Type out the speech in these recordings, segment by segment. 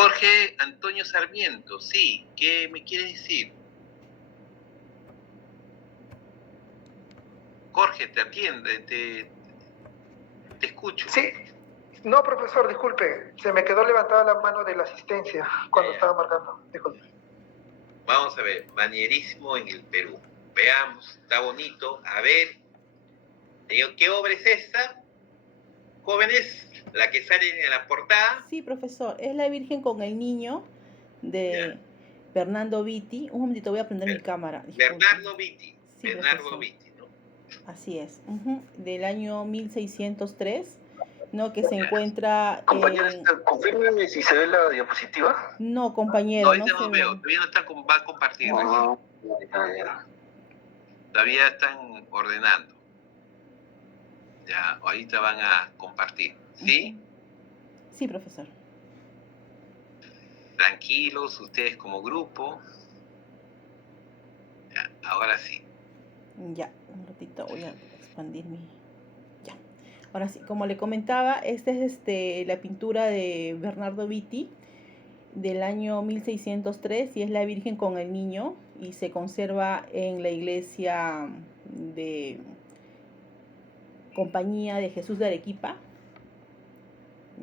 Jorge Antonio Sarmiento, sí, ¿qué me quieres decir? Jorge, te atiende, te escucho. Sí, no, profesor, disculpe, se me quedó levantada la mano de la asistencia cuando estaba marcando, disculpe. Vamos a ver, manierismo en el Perú. Veamos, está bonito. A ver, ¿qué obra es esta? Jóvenes, la que sale en la portada. Sí, profesor, es La Virgen con el Niño de Bernardo Vitti. Un momentito, voy a prender mi cámara. Disculpe. Bernardo Vitti. Sí, Bernardo Vitti, ¿no? Así es, del año 1603, ¿no? Que se encuentra Compañero, confírmeme si se ve la diapositiva. No, compañero, no se veo, todavía no está, va a compartir. Todavía están ordenando. Ya, ahorita van a compartir, ¿sí? Sí, profesor. Tranquilos, ustedes como grupo. Ya, ahora sí. Ya, un ratito voy a expandir mi... Ya. Ahora sí, como le comentaba, esta es la pintura de Bernardo Vitti del año 1603 y es la Virgen con el Niño y se conserva en la iglesia de Compañía de Jesús de Arequipa.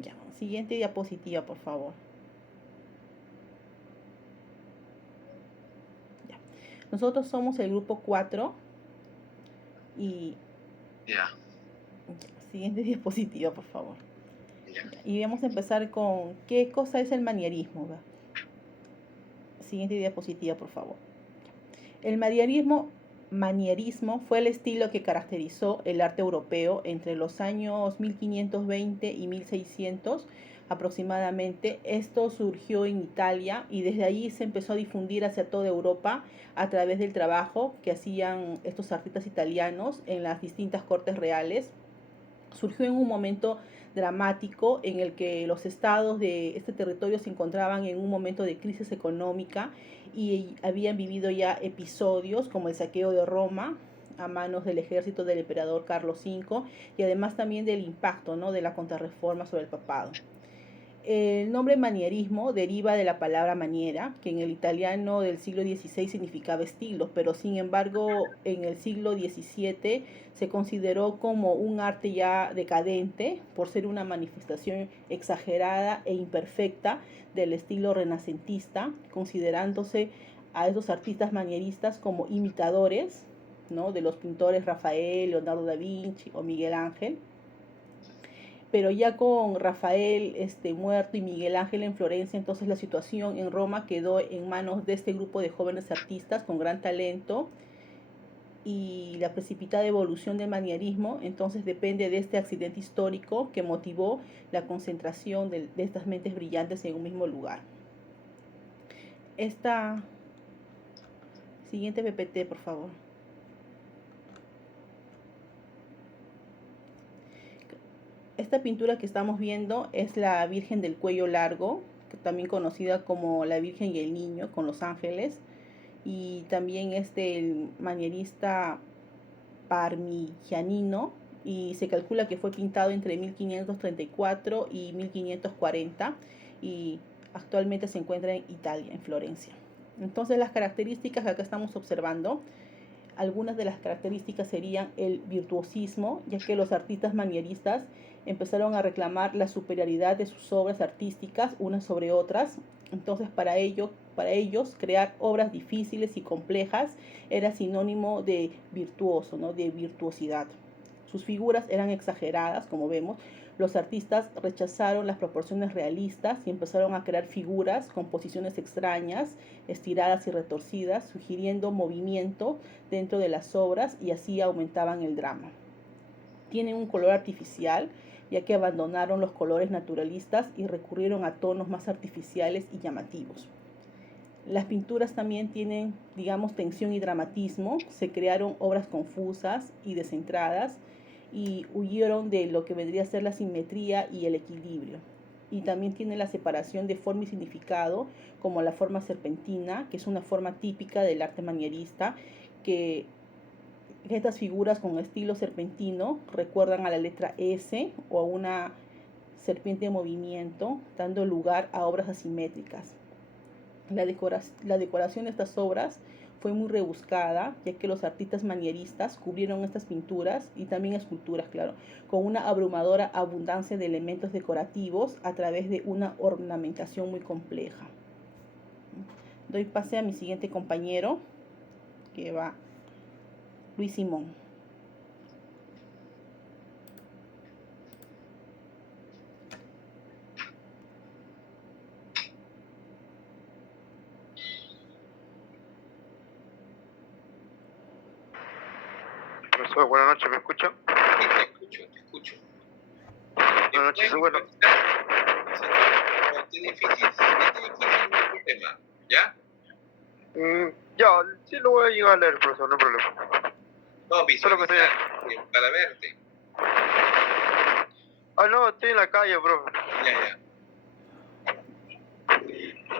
Ya, siguiente diapositiva, por favor. Ya. Nosotros somos el grupo 4 y... Ya. Siguiente diapositiva, por favor. Y vamos a empezar con qué cosa es el manierismo. ¿Va? Siguiente diapositiva, por favor. El manierismo fue el estilo que caracterizó el arte europeo entre los años 1520 y 1600 aproximadamente. Esto surgió en Italia y desde allí se empezó a difundir hacia toda Europa a través del trabajo que hacían estos artistas italianos en las distintas cortes reales. Surgió en un momento dramático en el que los estados de este territorio se encontraban en un momento de crisis económica y habían vivido ya episodios como el saqueo de Roma a manos del ejército del emperador Carlos V y además también del impacto, ¿no?, de la contrarreforma sobre el papado. El nombre manierismo deriva de la palabra maniera, que en el italiano del siglo XVI significaba estilo, pero sin embargo en el siglo XVII se consideró como un arte ya decadente por ser una manifestación exagerada e imperfecta del estilo renacentista, considerándose a esos artistas manieristas como imitadores, ¿no?, de los pintores Rafael, Leonardo da Vinci o Miguel Ángel. Pero ya con Rafael muerto y Miguel Ángel en Florencia, entonces la situación en Roma quedó en manos de este grupo de jóvenes artistas con gran talento y la precipitada evolución del manierismo entonces depende de este accidente histórico que motivó la concentración de estas mentes brillantes en un mismo lugar. Esta siguiente PPT, por favor. Esta pintura que estamos viendo es la Virgen del Cuello Largo, también conocida como la Virgen y el Niño con los ángeles. Y también el manierista Parmigianino, y se calcula que fue pintado entre 1534 y 1540 y actualmente se encuentra en Italia, en Florencia. Entonces las características que acá estamos observando, algunas de las características serían el virtuosismo, ya que los artistas manieristas empezaron a reclamar la superioridad de sus obras artísticas unas sobre otras. Entonces para ellos crear obras difíciles y complejas era sinónimo de virtuoso, ¿no?, de virtuosidad. Sus figuras eran exageradas, como vemos. Los artistas rechazaron las proporciones realistas y empezaron a crear figuras con posiciones extrañas, estiradas y retorcidas, sugiriendo movimiento dentro de las obras y así aumentaban el drama. Tienen un color artificial, ya que abandonaron los colores naturalistas y recurrieron a tonos más artificiales y llamativos. Las pinturas también tienen, digamos, tensión y dramatismo. Se crearon obras confusas y descentradas y huyeron de lo que vendría a ser la simetría y el equilibrio. Y también tiene la separación de forma y significado, como la forma serpentina, que es una forma típica del arte manierista, que estas figuras con estilo serpentino recuerdan a la letra S o a una serpiente en movimiento, dando lugar a obras asimétricas. La decoración de estas obras fue muy rebuscada, ya que los artistas manieristas cubrieron estas pinturas y también esculturas, claro, con una abrumadora abundancia de elementos decorativos a través de una ornamentación muy compleja. Doy pase a mi siguiente compañero, que va Luis Simón. Profesor, buenas noches, ¿me escuchan? Sí, te escucho. Buenas noches, bueno. Este difícil el tema, ¿ya? Ya, sí lo voy a llegar a leer, profesor, no hay problema. No, visualizar, para verte. No, estoy en la calle, profe. Ya.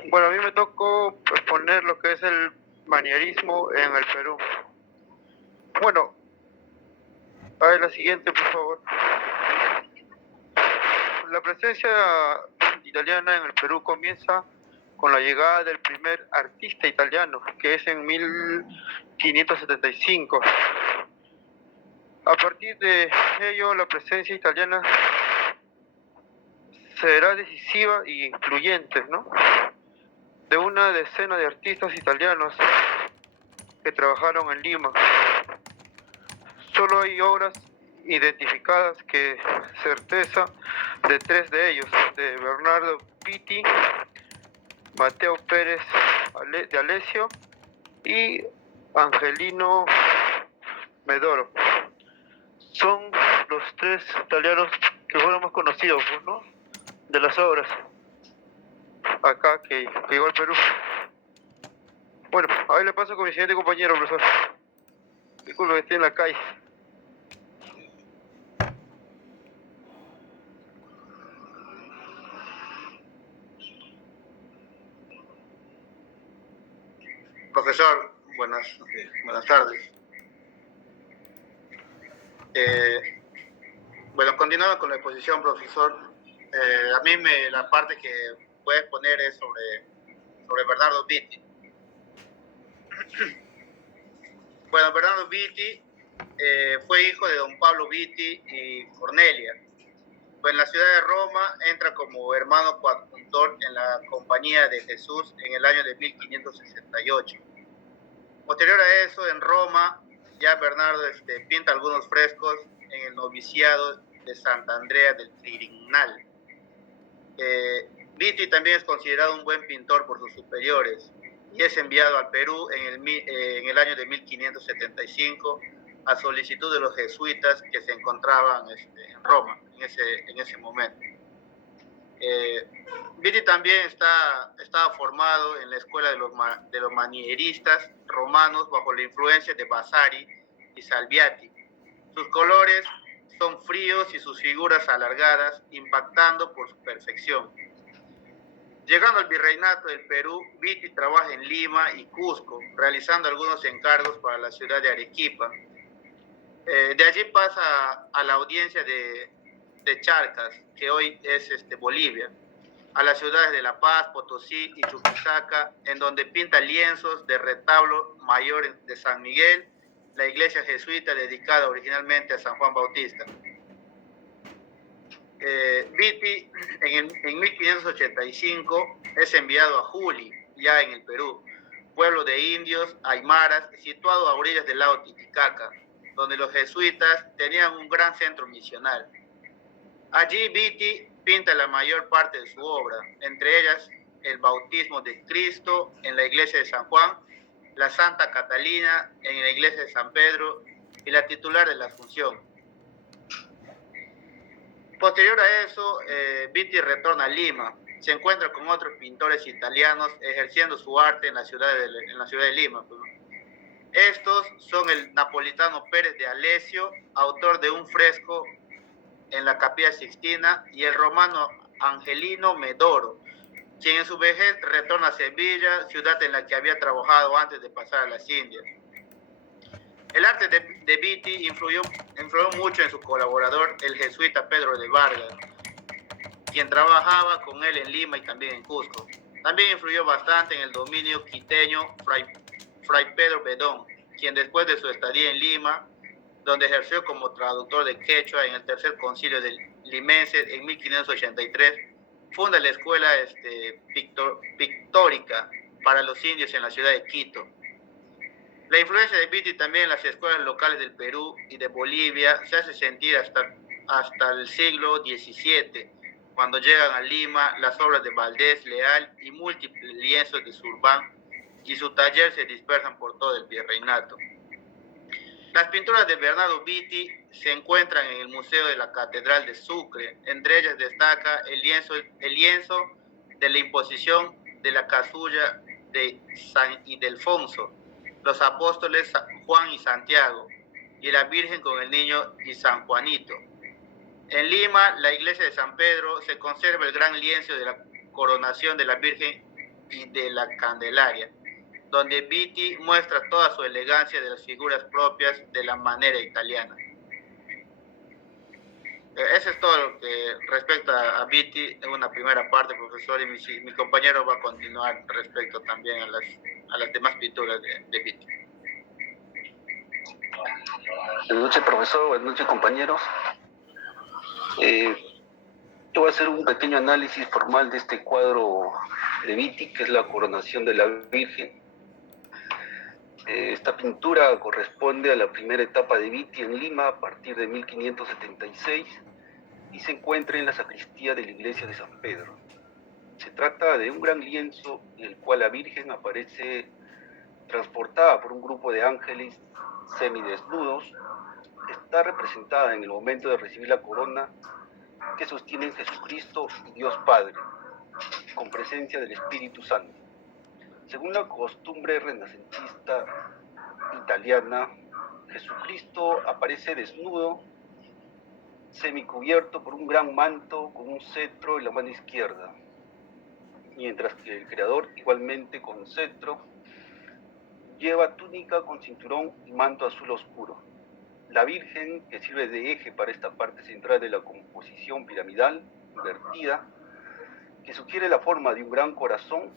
Bueno, a mí me tocó exponer lo que es el manierismo en el Perú. Bueno, a ver la siguiente, por favor. La presencia italiana en el Perú comienza con la llegada del primer artista italiano, que es en 1575. A partir de ello, la presencia italiana será decisiva e influyente, ¿no? De una decena de artistas italianos que trabajaron en Lima. Solo hay obras identificadas que certeza de 3 de ellos, de Bernardo Pitti, Mateo Pérez de Alessio y Angelino Medoro. Son los 3 italianos que fueron más conocidos, ¿no?, de las obras acá que llegó al Perú. Bueno, ahí le paso con mi siguiente compañero, profesor. Disculpe que estoy en la calle. Profesor, buenas tardes. Bueno, continuando con la exposición, profesor. A mí la parte que voy a exponer es sobre Bernardo Pitti. Bueno, Bernardo Pitti fue hijo de don Pablo Pitti y Cornelia. Pues en la ciudad de Roma entra como hermano coadjutor en la Compañía de Jesús en el año de 1568. Posterior a eso, en Roma, ya Bernardo pinta algunos frescos en el noviciado de Santa Andrea del Quirinal. Pitti también es considerado un buen pintor por sus superiores y es enviado al Perú en el año de 1575 a solicitud de los jesuitas que se encontraban en Roma en ese momento. Pitti también estaba formado en la escuela de los manieristas romanos bajo la influencia de Vasari y Salviati. Sus colores son fríos y sus figuras alargadas, impactando por su perfección. Llegando al virreinato del Perú, Pitti trabaja en Lima y Cusco, realizando algunos encargos para la ciudad de Arequipa. De allí pasa a la audiencia de Charcas, que hoy es Bolivia, a las ciudades de La Paz, Potosí y Chuquisaca, en donde pinta lienzos de retablo mayor de San Miguel, la iglesia jesuita dedicada originalmente a San Juan Bautista. Pitti en 1585 es enviado a Juli, ya en el Perú, pueblo de indios aymaras situado a orillas del lago Titicaca, donde los jesuitas tenían un gran centro misional. Allí Pitti pinta la mayor parte de su obra, entre ellas el bautismo de Cristo en la iglesia de San Juan, la Santa Catalina en la iglesia de San Pedro y la titular de la Asunción. Posterior a eso, Pitti retorna a Lima, se encuentra con otros pintores italianos ejerciendo su arte en la ciudad de Lima. Estos son el napolitano Pérez de Alessio, autor de un fresco en la Capilla Sixtina, y el romano Angelino Medoro, quien en su vejez retorna a Sevilla, ciudad en la que había trabajado antes de pasar a las Indias. El arte de Pitti influyó mucho en su colaborador, el jesuita Pedro de Vargas. quien trabajaba con él en Lima y también en Cusco. También influyó bastante en el dominio quiteño Fray Pedro Bedón, quien después de su estadía en Lima, donde ejerció como traductor de quechua en el tercer concilio del limense en 1583, funda la escuela pictórica para los indios en la ciudad de Quito. La influencia de Beatty también en las escuelas locales del Perú y de Bolivia se hace sentir hasta el siglo XVII, cuando llegan a Lima las obras de Valdés, Leal y múltiples lienzos de Zurbán, y su taller se dispersan por todo el virreinato. Las pinturas de Bernardo Beatty se encuentran en el Museo de la Catedral de Sucre. Entre ellas destaca el lienzo de la imposición de la casulla de San Ildefonso, los apóstoles Juan y Santiago, y la Virgen con el Niño y San Juanito. En Lima, la iglesia de San Pedro, se conserva el gran lienzo de la coronación de la Virgen y de la Candelaria, donde Beatty muestra toda su elegancia de las figuras propias de la manera italiana. Eso es todo lo que respecta a Beatty en una primera parte, profesor, y mi compañero va a continuar respecto también a las demás pinturas de Beatty. Buenas noches, profesor. Buenas noches, compañeros. Yo voy a hacer un pequeño análisis formal de este cuadro de Beatty, que es la coronación de la Virgen. Esta pintura corresponde a la primera etapa de Beatty en Lima a partir de 1576 y se encuentra en la sacristía de la iglesia de San Pedro. Se trata de un gran lienzo en el cual la Virgen aparece transportada por un grupo de ángeles semidesnudos. Está representada en el momento de recibir la corona que sostienen Jesucristo y Dios Padre, con presencia del Espíritu Santo. Según la costumbre renacentista italiana, Jesucristo aparece desnudo, semicubierto por un gran manto con un cetro en la mano izquierda, mientras que el Creador, igualmente con cetro, lleva túnica con cinturón y manto azul oscuro. La Virgen, que sirve de eje para esta parte central de la composición piramidal invertida, que sugiere la forma de un gran corazón,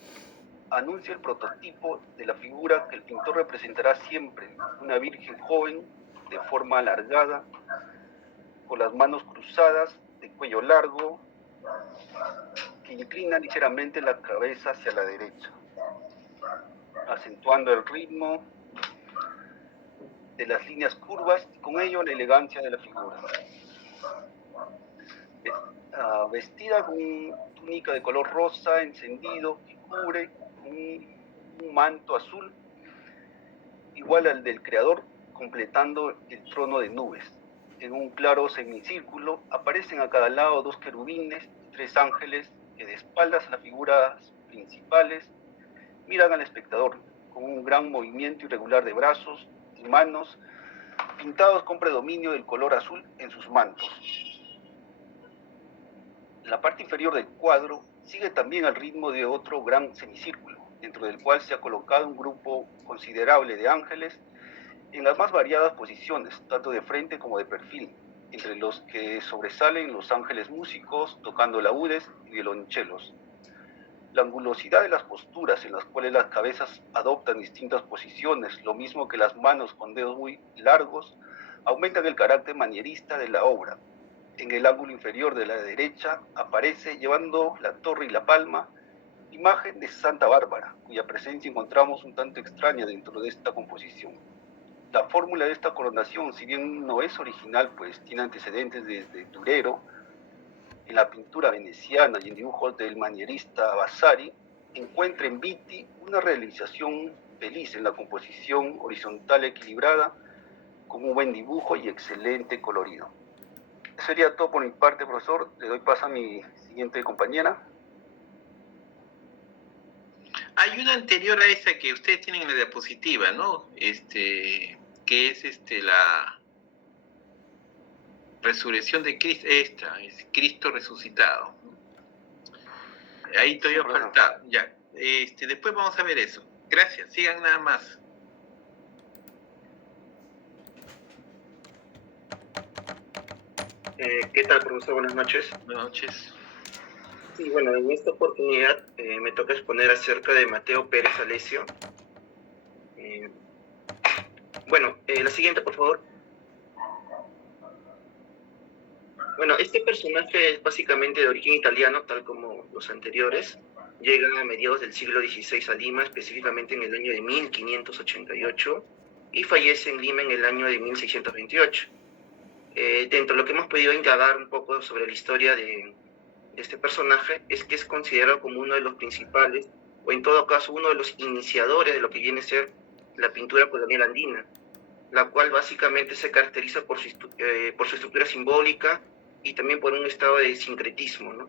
anuncia el prototipo de la figura que el pintor representará siempre, una Virgen joven, de forma alargada, con las manos cruzadas, de cuello largo, que inclina ligeramente la cabeza hacia la derecha, acentuando el ritmo de las líneas curvas y con ello la elegancia de la figura. Vestida con túnica de color rosa encendido que cubre un manto azul igual al del Creador, completando el trono de nubes. En un claro semicírculo aparecen a cada lado dos querubines y tres ángeles que de espaldas a las figuras principales miran al espectador con un gran movimiento irregular de brazos y manos pintados con predominio del color azul en sus mantos. La parte inferior del cuadro sigue también al ritmo de otro gran semicírculo, dentro del cual se ha colocado un grupo considerable de ángeles en las más variadas posiciones, tanto de frente como de perfil, entre los que sobresalen los ángeles músicos tocando laúdes y violonchelos. La angulosidad de las posturas en las cuales las cabezas adoptan distintas posiciones, lo mismo que las manos con dedos muy largos, aumentan el carácter manierista de la obra. En el ángulo inferior de la derecha aparece, llevando la torre y la palma, imagen de Santa Bárbara, cuya presencia encontramos un tanto extraña dentro de esta composición. La fórmula de esta coronación, si bien no es original, pues tiene antecedentes desde Durero, en la pintura veneciana y en dibujos del manierista Vasari, encuentra en Beatty una realización feliz en la composición horizontal equilibrada, con un buen dibujo y excelente colorido. Eso sería todo por mi parte, profesor. Le doy paso a mi siguiente compañera. Hay una anterior a esa que ustedes tienen en la diapositiva, ¿no? Que es la resurrección de Cristo. Esta es Cristo resucitado. Ahí todavía falta. Ya. Después vamos a ver eso. Gracias. Sigan nada más. ¿Qué tal, profesor? Buenas noches. Buenas noches. Sí, bueno, en esta oportunidad me toca exponer acerca de Mateo Pérez Alessio. La siguiente, por favor. Bueno, este personaje es básicamente de origen italiano, tal como los anteriores. Llega a mediados del siglo XVI a Lima, específicamente en el año de 1588, y fallece en Lima en el año de 1628. Dentro de lo que hemos podido indagar un poco sobre la historia de este personaje, es que es considerado como uno de los principales, o en todo caso uno de los iniciadores de lo que viene a ser la pintura colonial andina, la cual básicamente se caracteriza por su estructura simbólica y también por un estado de sincretismo, ¿no?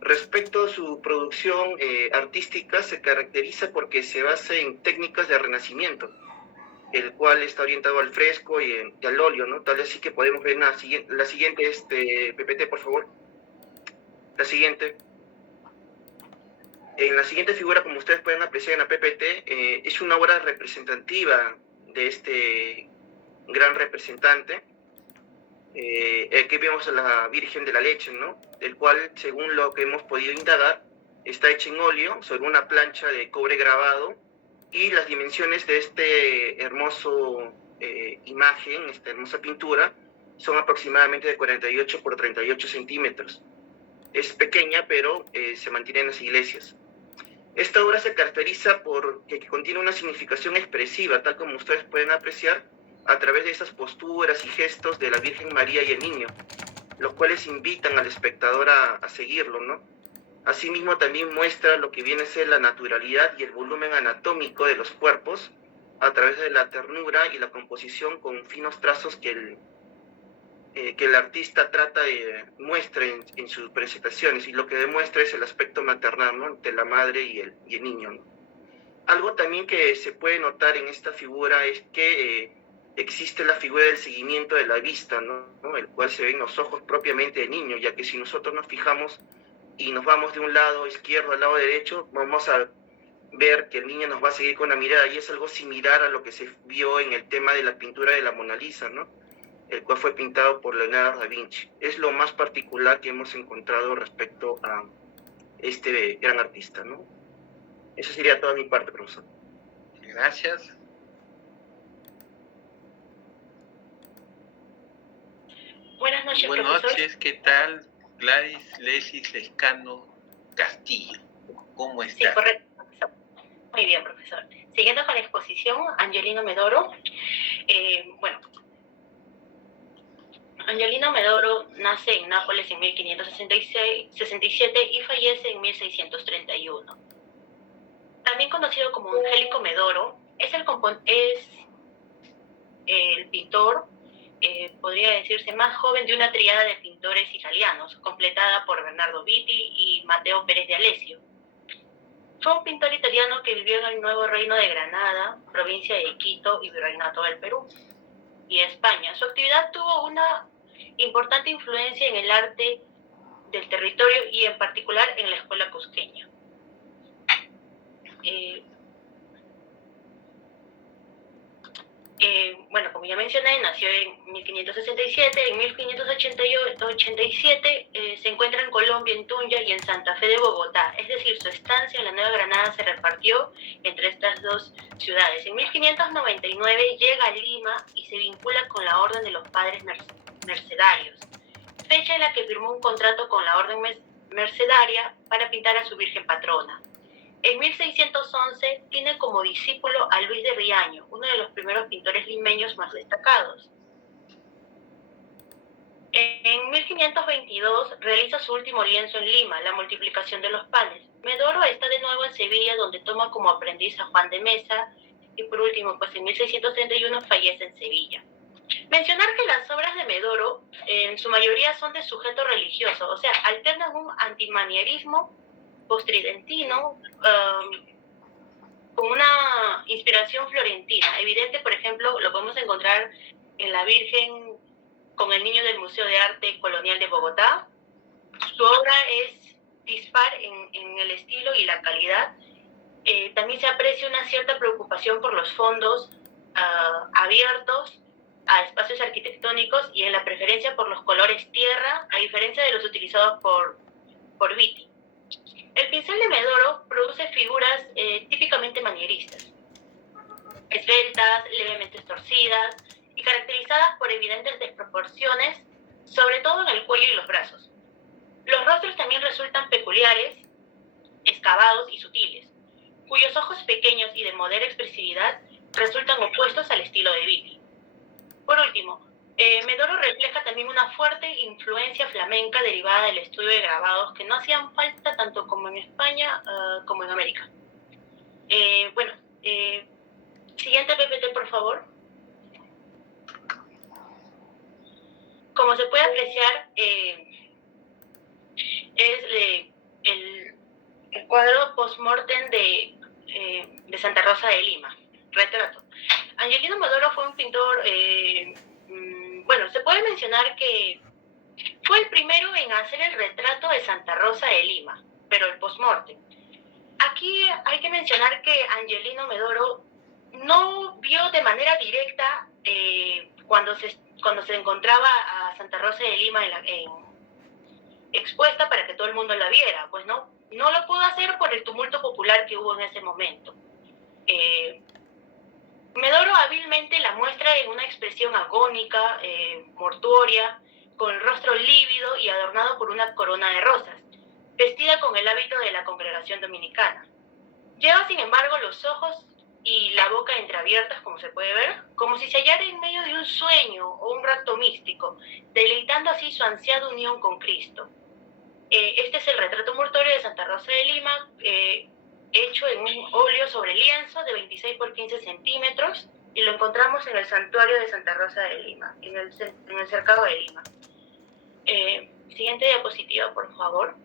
Respecto a su producción artística, se caracteriza porque se basa en técnicas de renacimiento, el cual está orientado al fresco y al óleo, ¿no? Tal así que podemos ver la siguiente, PPT, por favor. La siguiente. En la siguiente figura, como ustedes pueden apreciar en la PPT, es una obra representativa de este gran representante. Aquí vemos a la Virgen de la Leche, ¿no? El cual, según lo que hemos podido indagar, está hecha en óleo sobre una plancha de cobre grabado, y las dimensiones de este hermoso imagen, esta hermosa pintura, son aproximadamente de 48 por 38 centímetros. Es pequeña, pero se mantiene en las iglesias. Esta obra se caracteriza por que contiene una significación expresiva, tal como ustedes pueden apreciar, a través de esas posturas y gestos de la Virgen María y el Niño, los cuales invitan al espectador a seguirlo, ¿no? Asimismo, también muestra lo que viene a ser la naturalidad y el volumen anatómico de los cuerpos a través de la ternura y la composición con finos trazos que el artista trata de muestra en sus presentaciones, y lo que demuestra es el aspecto maternal, ¿no?, de la madre y el niño, ¿no? Algo también que se puede notar en esta figura es que existe la figura del seguimiento de la vista, ¿no?, el cual se ven los ojos propiamente del niño, ya que si nosotros nos fijamos y nos vamos de un lado izquierdo al lado derecho, vamos a ver que el niño nos va a seguir con la mirada, y es algo similar a lo que se vio en el tema de la pintura de la Mona Lisa, ¿no?, el cual fue pintado por Leonardo da Vinci. Es lo más particular que hemos encontrado respecto a este gran artista, ¿no? Eso sería toda mi parte, profesor. Gracias. Buenas noches, Buenas profesor. noches, ¿qué tal? Gladys Lesis Lescano Castillo. ¿Cómo está? Sí, correcto, profesor. Muy bien, profesor. Siguiendo con la exposición, Angelino Medoro. Angelino Medoro nace en Nápoles en 1567 y fallece en 1631. También conocido como Angelico Medoro, es el pintor, podría decirse, más joven de una tríada de pintores italianos, completada por Bernardo Vitti y Mateo Pérez de Alessio. Fue un pintor italiano que vivió en el Nuevo Reino de Granada, provincia de Quito y Virreinato del Perú y España. Su actividad tuvo una importante influencia en el arte del territorio y en particular en la escuela cusqueña. Como ya mencioné, nació en 1567, en 1587 se encuentra en Colombia, en Tunja y en Santa Fe de Bogotá, es decir, su estancia en la Nueva Granada se repartió entre estas dos ciudades. En 1599 llega a Lima y se vincula con la Orden de los Padres Mercedarios, fecha en la que firmó un contrato con la Orden Mercedaria para pintar a su Virgen Patrona. En 1611 tiene como discípulo a Luis de Riaño, uno de los primeros pintores limeños más destacados. En 1522 realiza su último lienzo en Lima, La multiplicación de los panes. Medoro está de nuevo en Sevilla, donde toma como aprendiz a Juan de Mesa, y por último, en 1631 fallece en Sevilla. Mencionar que las obras de Medoro en su mayoría son de sujeto religioso, o sea, alternan un antimanierismo postridentino con una inspiración florentina. Evidente, por ejemplo, lo podemos encontrar en la Virgen con el Niño del Museo de Arte Colonial de Bogotá. Su obra es dispar en el estilo y la calidad. También se aprecia una cierta preocupación por los fondos abiertos a espacios arquitectónicos y en la preferencia por los colores tierra, a diferencia de los utilizados por Vitti. El pincel de Medoro produce figuras típicamente manieristas, esbeltas, levemente torcidas y caracterizadas por evidentes desproporciones, sobre todo en el cuello y los brazos. Los rostros también resultan peculiares, excavados y sutiles, cuyos ojos pequeños y de modera expresividad resultan opuestos al estilo de Vitti. Por último, Medoro refleja también una fuerte influencia flamenca derivada del estudio de grabados que no hacían falta tanto como en España como en América. Siguiente PPT, por favor. Como se puede apreciar, es el cuadro post-mortem de Santa Rosa de Lima, retrato. Angelino Medoro fue un pintor, se puede mencionar que fue el primero en hacer el retrato de Santa Rosa de Lima, pero el post-mortem. Aquí hay que mencionar que Angelino Medoro no vio de manera directa cuando se encontraba a Santa Rosa de Lima expuesta para que todo el mundo la viera, pues no lo pudo hacer por el tumulto popular que hubo en ese momento. Medoro hábilmente la muestra en una expresión agónica, mortuoria, con el rostro lívido y adornado por una corona de rosas, vestida con el hábito de la congregación dominicana. Lleva, sin embargo, los ojos y la boca entreabiertas, como se puede ver, como si se hallara en medio de un sueño o un rapto místico, deleitando así su ansiada unión con Cristo. Este es el retrato mortuorio de Santa Rosa de Lima, hecho en un óleo sobre lienzo de 26 por 15 centímetros, y lo encontramos en el santuario de Santa Rosa de Lima, en el cercado de Lima. Siguiente diapositiva, por favor.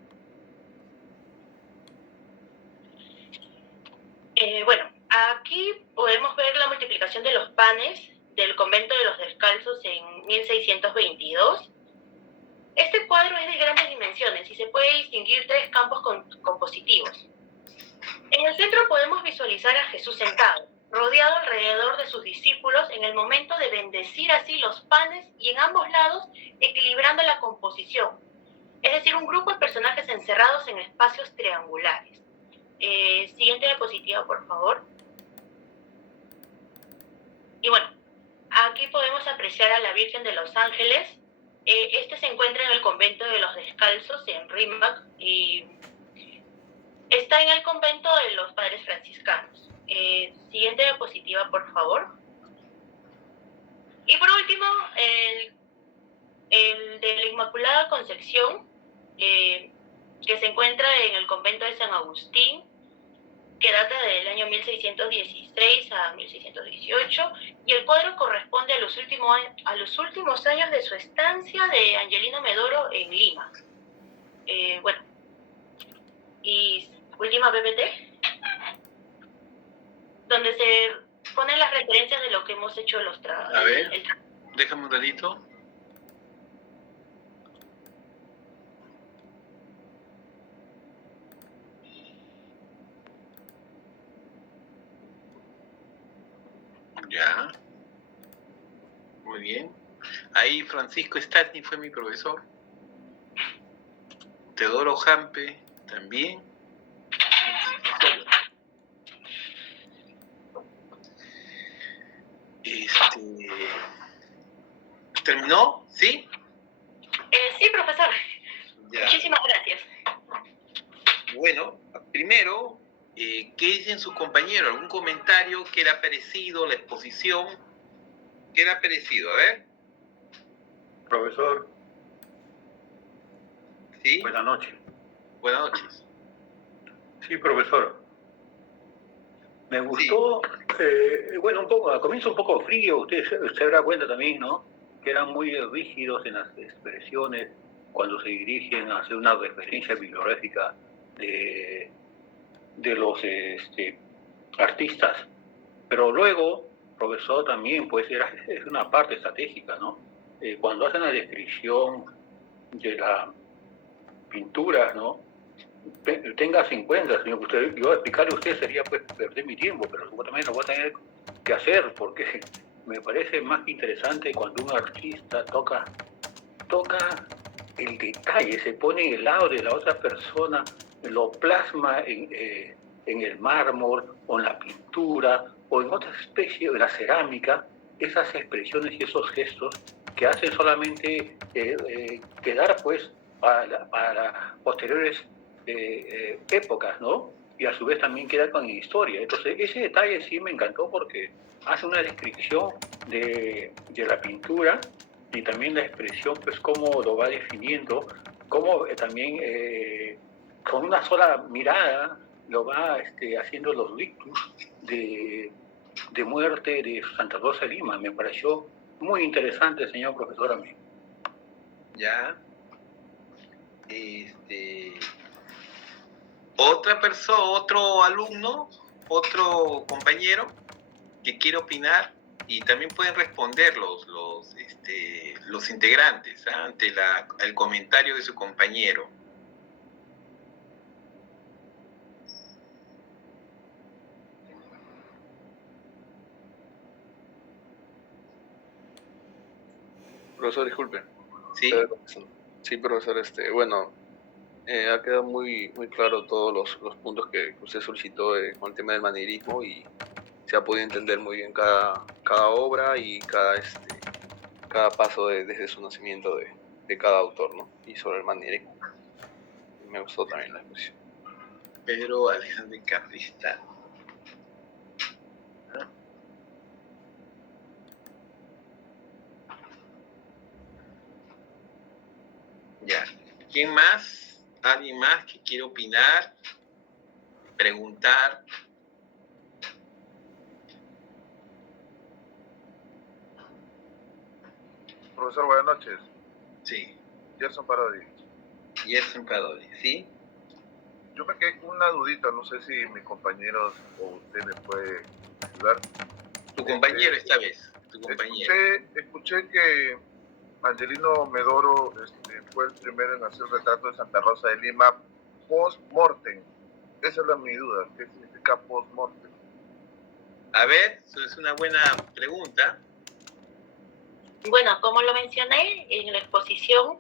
Aquí podemos ver la multiplicación de los panes del convento de los Descalzos en 1622. Este cuadro es de grandes dimensiones y se puede distinguir tres campos compositivos. En el centro podemos visualizar a Jesús sentado, rodeado alrededor de sus discípulos en el momento de bendecir así los panes y en ambos lados equilibrando la composición, es decir, un grupo de personajes encerrados en espacios triangulares. Siguiente diapositiva, por favor. Y aquí podemos apreciar a la Virgen de los Ángeles. Este se encuentra en el convento de los Descalzos en Rímac y está en el convento de los Padres Franciscanos. Siguiente diapositiva, por favor. Y por último, el de la Inmaculada Concepción, que se encuentra en el convento de San Agustín, que data del año 1616 a 1618, y el cuadro corresponde a los últimos años de su estancia de Angelino Medoro en Lima. Y última PPT, donde se ponen las referencias de lo que hemos hecho los trabajos. A ver, déjame un ratito. Ya. Muy bien. Ahí Francisco Stastny fue mi profesor. Teodoro Jampe también. ¿Terminó? ¿Sí? Sí, profesor. Ya. Muchísimas gracias. Bueno, primero, ¿qué dicen sus compañeros? ¿Algún comentario que era parecido, la exposición? ¿Qué era parecido? A ver. Profesor. ¿Sí? Buenas noches. Buenas noches. Sí, profesor. Me gustó, un poco, al comienzo un poco frío, usted se dará cuenta también, ¿no? Que eran muy rígidos en las expresiones cuando se dirigen a hacer una referencia bibliográfica de los artistas. Pero luego, profesor, también pues es una parte estratégica, ¿no? Cuando hacen la descripción de la pintura, ¿no? Tengas en cuenta, señor, que usted, yo explicarle a usted sería pues perder mi tiempo, pero supuestamente lo voy a tener que hacer porque me parece más interesante cuando un artista toca el detalle, se pone en el lado de la otra persona lo plasma en el mármol o en la pintura o en otra especie de la cerámica, esas expresiones y esos gestos que hacen solamente quedar pues para posteriores épocas, ¿no? Y a su vez también queda con historia. Entonces ese detalle sí me encantó porque hace una descripción de la pintura y también la expresión, pues cómo lo va definiendo, cómo también con una sola mirada lo va haciendo los rictus de muerte de Santa Rosa de Lima. Me pareció muy interesante, señor profesor, a mí. Ya. Otra persona, otro alumno, otro compañero que quiere opinar, y también pueden responder los integrantes ante el comentario de su compañero. Profesor, disculpe. Sí. Sí, profesor, bueno, ha quedado muy claro todos los puntos que usted solicitó con el tema del manierismo, y se ha podido entender muy bien cada obra y cada paso desde su nacimiento de cada autor, ¿no? Y sobre el manierismo. Me gustó también la exposición. Pedro Alejandro Caprista. Ya. ¿Quién más? ¿Alguien más que quiere opinar? Preguntar. Profesor, buenas noches. Sí. Gerson Parodi. Gerson Parodi, ¿sí? Yo me quedé con una dudita, no sé si mis compañeros o usted me puede ayudar. Tu compañero esta vez, tu compañero. Escuché que Angelino Medoro fue el primero en hacer el retrato de Santa Rosa de Lima post-mortem. Esa es mi duda, ¿qué significa post-mortem? A ver, eso es una buena pregunta. Bueno, como lo mencioné en la exposición,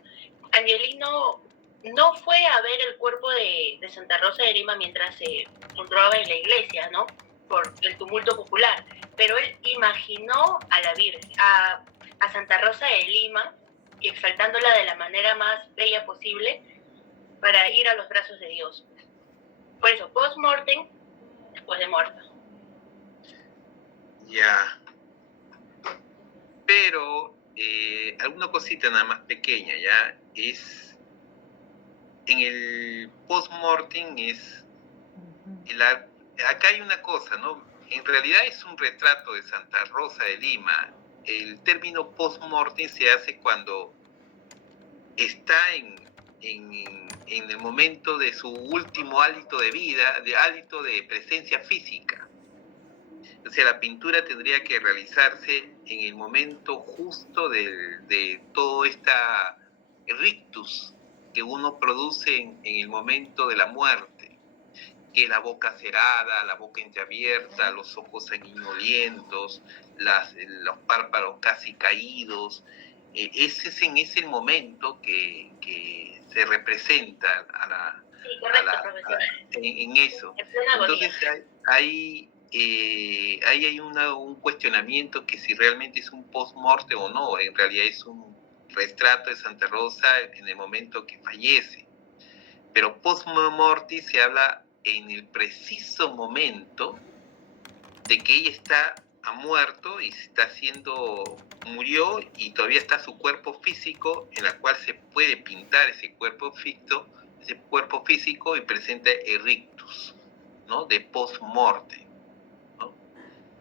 Angelino no fue a ver el cuerpo de Santa Rosa de Lima mientras se encontraba en la iglesia, ¿no? Por el tumulto popular, pero él imaginó a la Virgen, a Santa Rosa de Lima, y exaltándola de la manera más bella posible para ir a los brazos de Dios. Por eso, post-mortem, después de muerto. Ya. Pero alguna cosita nada más pequeña, ya, es en el post-mortem acá hay una cosa, ¿no? En realidad es un retrato de Santa Rosa de Lima. El término post-mortem se hace cuando está en el momento de su último hálito de vida, de hálito de presencia física. O sea, la pintura tendría que realizarse en el momento justo de todo esta rictus que uno produce en el momento de la muerte, que la boca cerrada, la boca entreabierta, los ojos sanguinolientos, los párpados casi caídos. Ese es en ese momento que se representa en eso. Entonces ahí hay un cuestionamiento que si realmente es un post-mortem o no. En realidad es un retrato de Santa Rosa en el momento que fallece. Pero post-mortem se habla en el preciso momento de que ella ha muerto y murió, y todavía está su cuerpo físico, en la cual se puede pintar ese cuerpo físico y presenta el rictus, ¿no? De post-mortem, ¿no?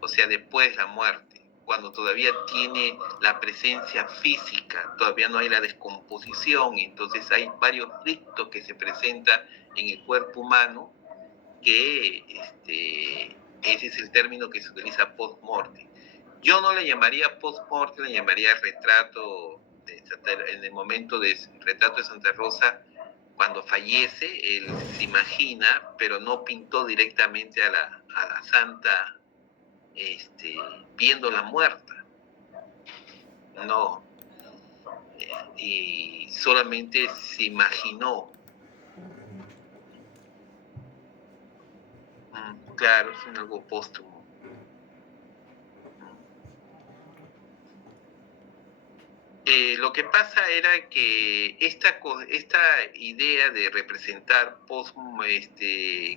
O sea, después de la muerte, cuando todavía tiene la presencia física, todavía no hay la descomposición, y entonces hay varios rictus que se presentan en el cuerpo humano, que ese es el término que se utiliza post-mortem. Yo no le llamaría post-mortem, le llamaría retrato en el momento de retrato de Santa Rosa. Cuando fallece, él se imagina, pero no pintó directamente a la santa viéndola muerta. No. Y solamente se imaginó. Claro, es un algo póstumo. Lo que pasa era que esta idea de representar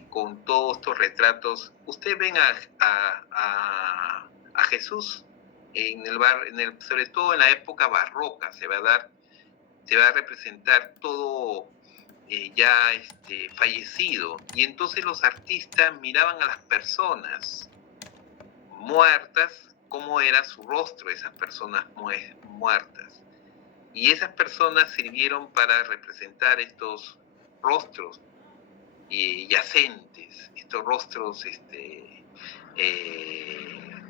con todos estos retratos, ustedes ven a Jesús sobre todo en la época barroca, se va a representar todo ya fallecido, y entonces los artistas miraban a las personas muertas, cómo era su rostro, esas personas muertas. Y esas personas sirvieron para representar estos rostros yacentes, estos rostros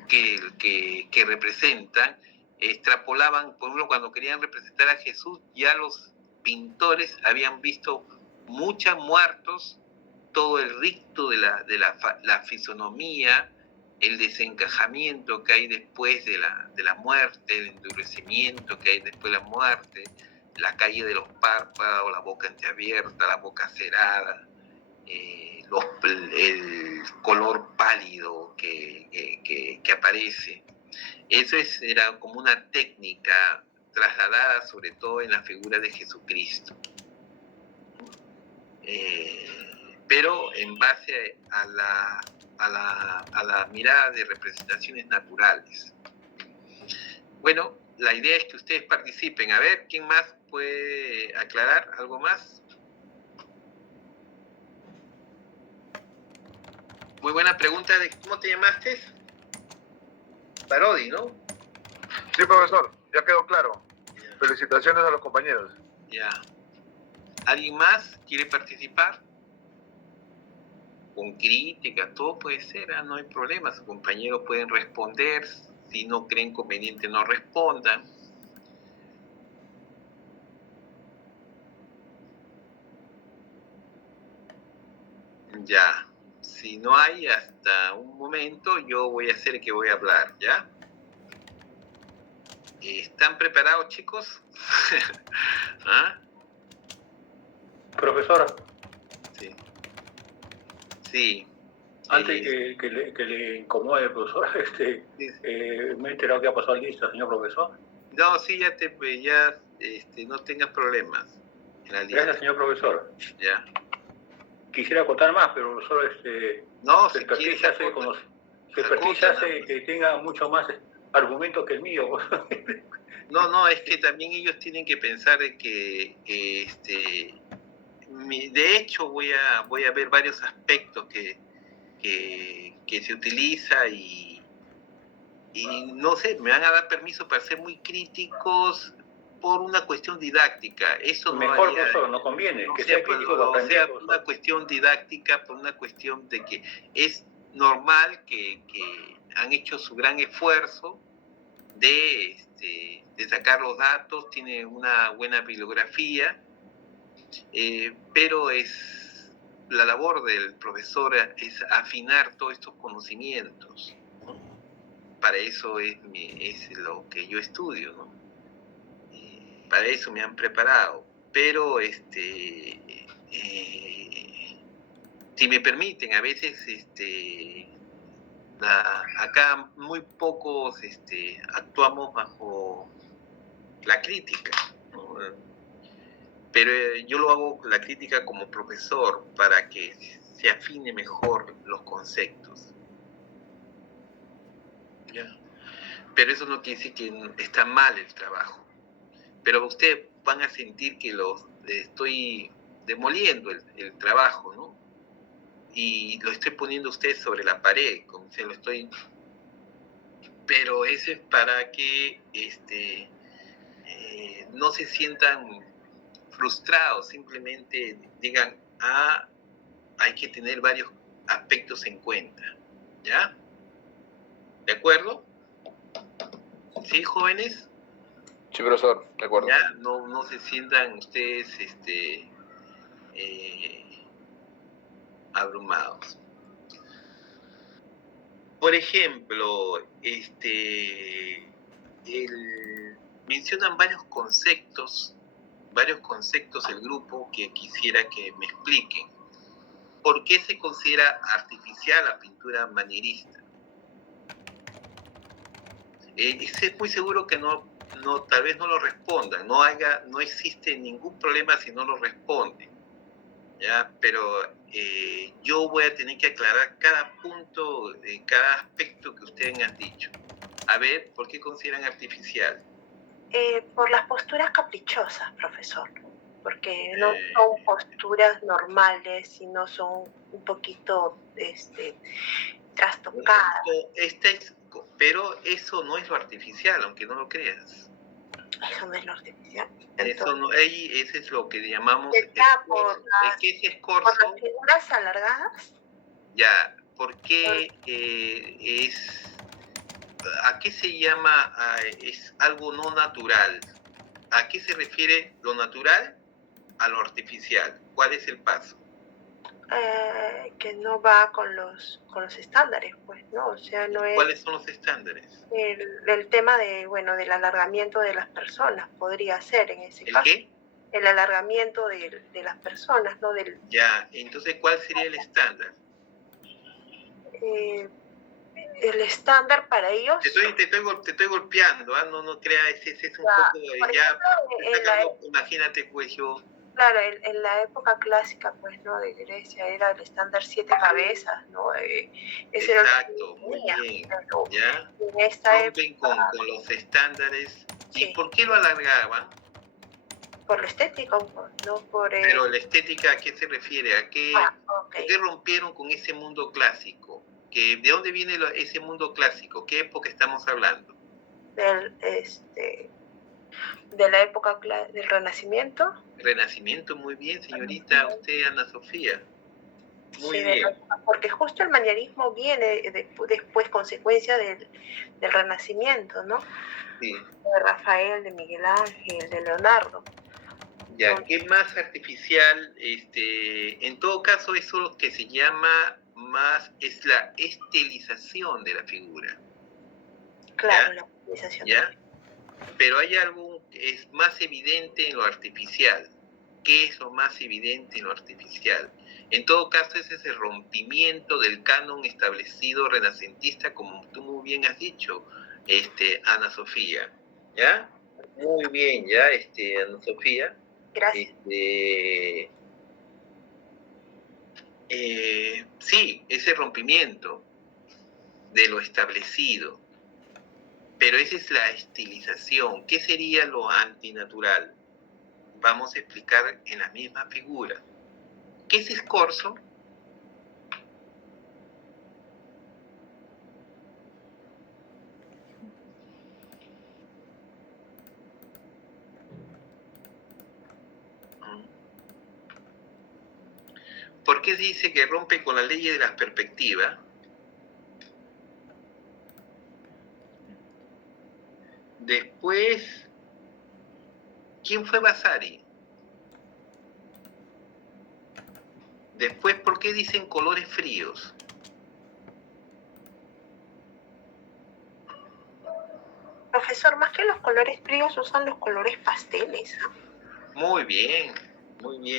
que representan, extrapolaban, por ejemplo, cuando querían representar a Jesús, ya los pintores habían visto muchos muertos, todo el ricto de la fisonomía, el desencajamiento que hay después de la muerte, el endurecimiento que hay después de la muerte, la caída de los párpados, la boca entreabierta, la boca cerrada, el color pálido que aparece. Eso era como una técnica trasladada sobre todo en la figura de Jesucristo. Pero en base a la mirada de representaciones naturales. Bueno, la idea es que ustedes participen. A ver, ¿quién más puede aclarar algo más? Muy buena pregunta. ¿Cómo te llamaste? Parodi, ¿no? Sí, profesor, ya quedó claro. Felicitaciones a los compañeros. Ya. ¿Alguien más quiere participar? Con crítica, todo puede ser, no hay problema. Sus compañeros pueden responder. Si no creen conveniente, no respondan. Ya. Si no hay, hasta un momento, yo voy a hacer que voy a hablar, ¿ya? ¿Están preparados, chicos? ¿Ah? Profesora. Sí. Sí. Antes que le incomode, profesor, me he enterado que ha pasado lista, señor profesor. No, sí, no tengas problemas en la lista. Gracias, señor profesor. Ya. Quisiera contar más, pero solo no, el perfil se hace que tenga mucho más argumentos que el mío. No, es que también ellos tienen que pensar que de hecho voy a ver varios aspectos que se utiliza y no sé, me van a dar permiso para ser muy críticos por una cuestión didáctica. Eso mejor, profesor, no conviene que sea crítico, por una cuestión didáctica, por una cuestión de que es normal que han hecho su gran esfuerzo de sacar los datos, tiene una buena bibliografía, pero la labor del profesor es afinar todos estos conocimientos, ¿no? Para eso es lo que yo estudio, ¿no? Para eso me han preparado, pero si me permiten, a veces acá muy pocos actuamos bajo la crítica, ¿no? Pero yo lo hago la crítica como profesor para que se afine mejor los conceptos. ¿Ya? Pero eso no quiere decir que está mal el trabajo. Pero ustedes van a sentir que estoy demoliendo el trabajo, ¿no? Y lo estoy poniendo a ustedes sobre la pared, como se lo estoy. Pero eso es para que no se sientan frustrados, simplemente digan, hay que tener varios aspectos en cuenta, ¿ya? ¿De acuerdo? ¿Sí, jóvenes? Sí, profesor, de acuerdo. ¿Ya? No se sientan ustedes abrumados. Por ejemplo, mencionan varios conceptos el grupo que quisiera que me expliquen. ¿por qué se considera artificial la pintura manierista? Estoy muy seguro que tal vez no lo respondan, no existe ningún problema si no lo responden, ¿ya? Pero yo voy a tener que aclarar cada punto, cada aspecto que ustedes me han dicho. A ver, ¿por qué consideran artificial? Por las posturas caprichosas, profesor, porque no son posturas normales, sino son un poquito trastocadas. Pero eso no es lo artificial, aunque no lo creas. Eso no es lo artificial. Ese es lo que llamamos por ¿qué es escorzo? ¿Por las figuras alargadas? Ya, ¿por qué ¿a qué se llama? Es algo no natural. ¿A qué se refiere lo natural a lo artificial? ¿Cuál es el paso? Que no va con los estándares, pues, ¿no? O sea, no es... ¿Cuáles son los estándares? El tema del alargamiento de las personas podría ser en ese caso. ¿El qué? El alargamiento de las personas, ¿no? Ya, entonces, ¿cuál sería el estándar? El estándar para ellos... Te estoy golpeando, no creas, ese es un poco... Imagínate, pues yo... Claro, en la época clásica, pues, ¿no? De Grecia era el estándar 7 cabezas, ¿no? Ese exacto, muy bien, ¿ya? En esta rompen con los estándares. ¿Y por qué lo alargaban? Por lo estético, ¿no? Pero la estética, ¿a qué se refiere? ¿A qué, ¿por qué rompieron con ese mundo clásico? ¿De dónde viene ese mundo clásico? ¿Qué época estamos hablando? De la época del Renacimiento. Renacimiento, muy bien, señorita, usted, Ana Sofía. Muy bien. Porque justo el manierismo viene después, consecuencia del Renacimiento, ¿no? Sí. De Rafael, de Miguel Ángel, de Leonardo. Ya, ¿qué más artificial? En todo caso, eso lo que se llama más es la estilización de la figura. Claro, ¿ya? La estilización. ¿Ya? Pero hay algo que es más evidente en lo artificial. ¿Qué es lo más evidente en lo artificial? En todo caso, ese es el rompimiento del canon establecido renacentista, como tú muy bien has dicho, Ana Sofía. ¿Ya? Muy bien, ya, Ana Sofía. Gracias. Sí, ese rompimiento de lo establecido. Pero esa es la estilización. ¿Qué sería lo antinatural? Vamos a explicar en la misma figura. ¿Qué es escorzo? ¿Por qué dice que rompe con la ley de la perspectiva? Después, ¿quién fue Vasari? Después, ¿por qué dicen colores fríos? Profesor, más que los colores fríos, usan los colores pasteles. Muy bien,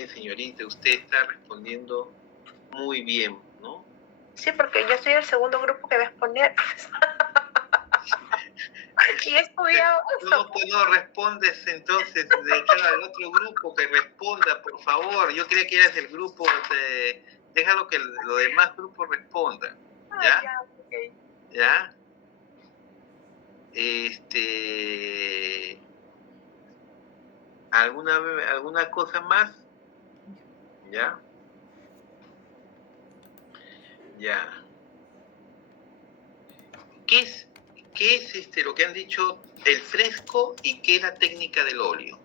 señorita. Usted está respondiendo muy bien, ¿no? Sí, porque yo soy el segundo grupo que va a exponer. Y he estudiado eso. No respondes, entonces deja al otro grupo que responda, por favor. Yo creía que eras el grupo, déjalo que los demás grupos respondan. ¿Ya? Ya, okay. ¿Ya? ¿Alguna cosa más? ¿Ya? Ya. ¿Qué es lo que han dicho el fresco y qué es la técnica del óleo?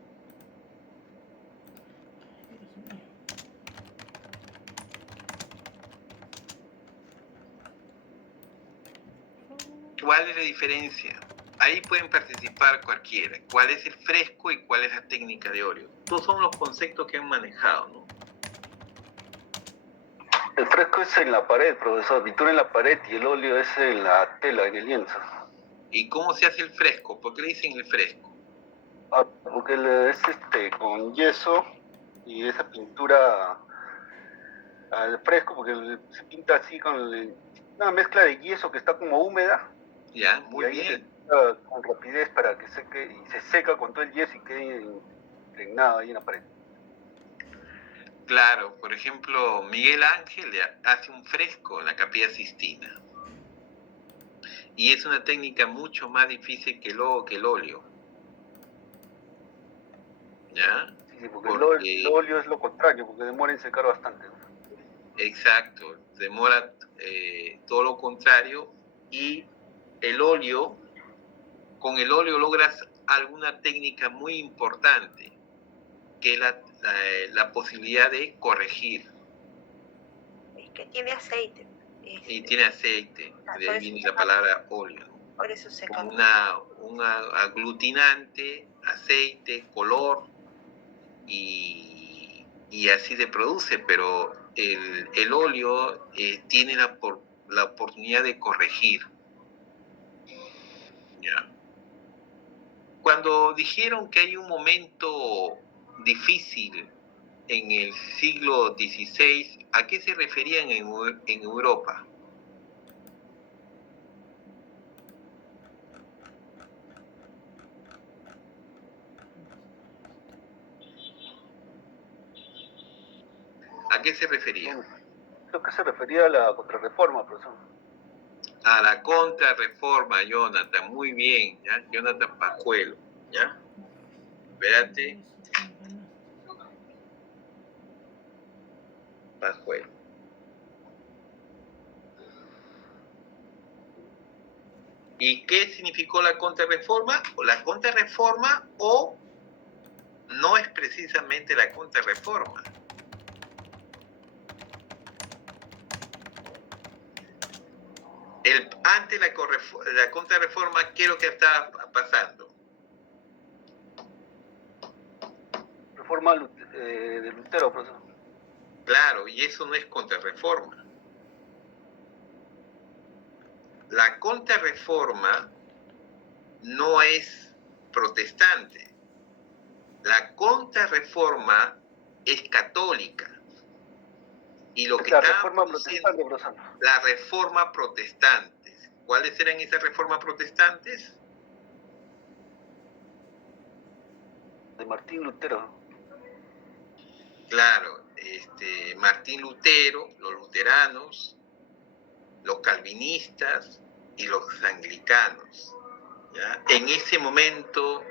¿Cuál es la diferencia? Ahí pueden participar cualquiera. ¿Cuál es el fresco y cuál es la técnica de óleo? Todos son los conceptos que han manejado, ¿no? El fresco es en la pared, profesor, pintura en la pared, y el óleo es en la tela, en el lienzo. ¿Y cómo se hace el fresco? ¿Por qué le dicen el fresco? Porque es con yeso y esa pintura al fresco, porque se pinta así con una mezcla de yeso que está como húmeda. Ya, muy y ahí bien. se pinta con rapidez para que seque, y se seca con todo el yeso y quede impregnado ahí en la pared. Claro, por ejemplo, Miguel Ángel hace un fresco en la Capilla Sistina. Y es una técnica mucho más difícil que el óleo. ¿Ya? Sí, porque el óleo es lo contrario, porque demora en secar bastante. Exacto, demora todo lo contrario, y el óleo, con el óleo logras alguna técnica muy importante, que es la posibilidad de corregir. Es que tiene aceite. Y tiene aceite, de ahí viene la palabra óleo. Por eso se Con un aglutinante, aceite, color, y así se produce, pero el óleo tiene la oportunidad de corregir. ¿Ya? Cuando dijeron que hay un momento difícil en el siglo XVI, ¿a qué se referían en Europa? ¿A qué se refería? Creo que se refería a la contrarreforma, profesor. A la contrarreforma, Jonathan, muy bien, ¿ya? Jonathan Pajuelo, ¿ya? Espérate. Pajuelo. ¿Y qué significó la contrarreforma? La contrarreforma, o no es precisamente la contrarreforma. Antes de la contrarreforma, ¿qué es lo que estaba pasando? Reforma de Lutero, profesor. Claro, y eso no es contrarreforma. La contrarreforma no es protestante. La contrarreforma es católica. Y lo que la está reforma protestante, profesor. La reforma protestante. ¿Cuáles eran esas reformas protestantes? De Martín Lutero. Claro, Martín Lutero, los luteranos, los calvinistas y los anglicanos. ¿Ya? En ese momento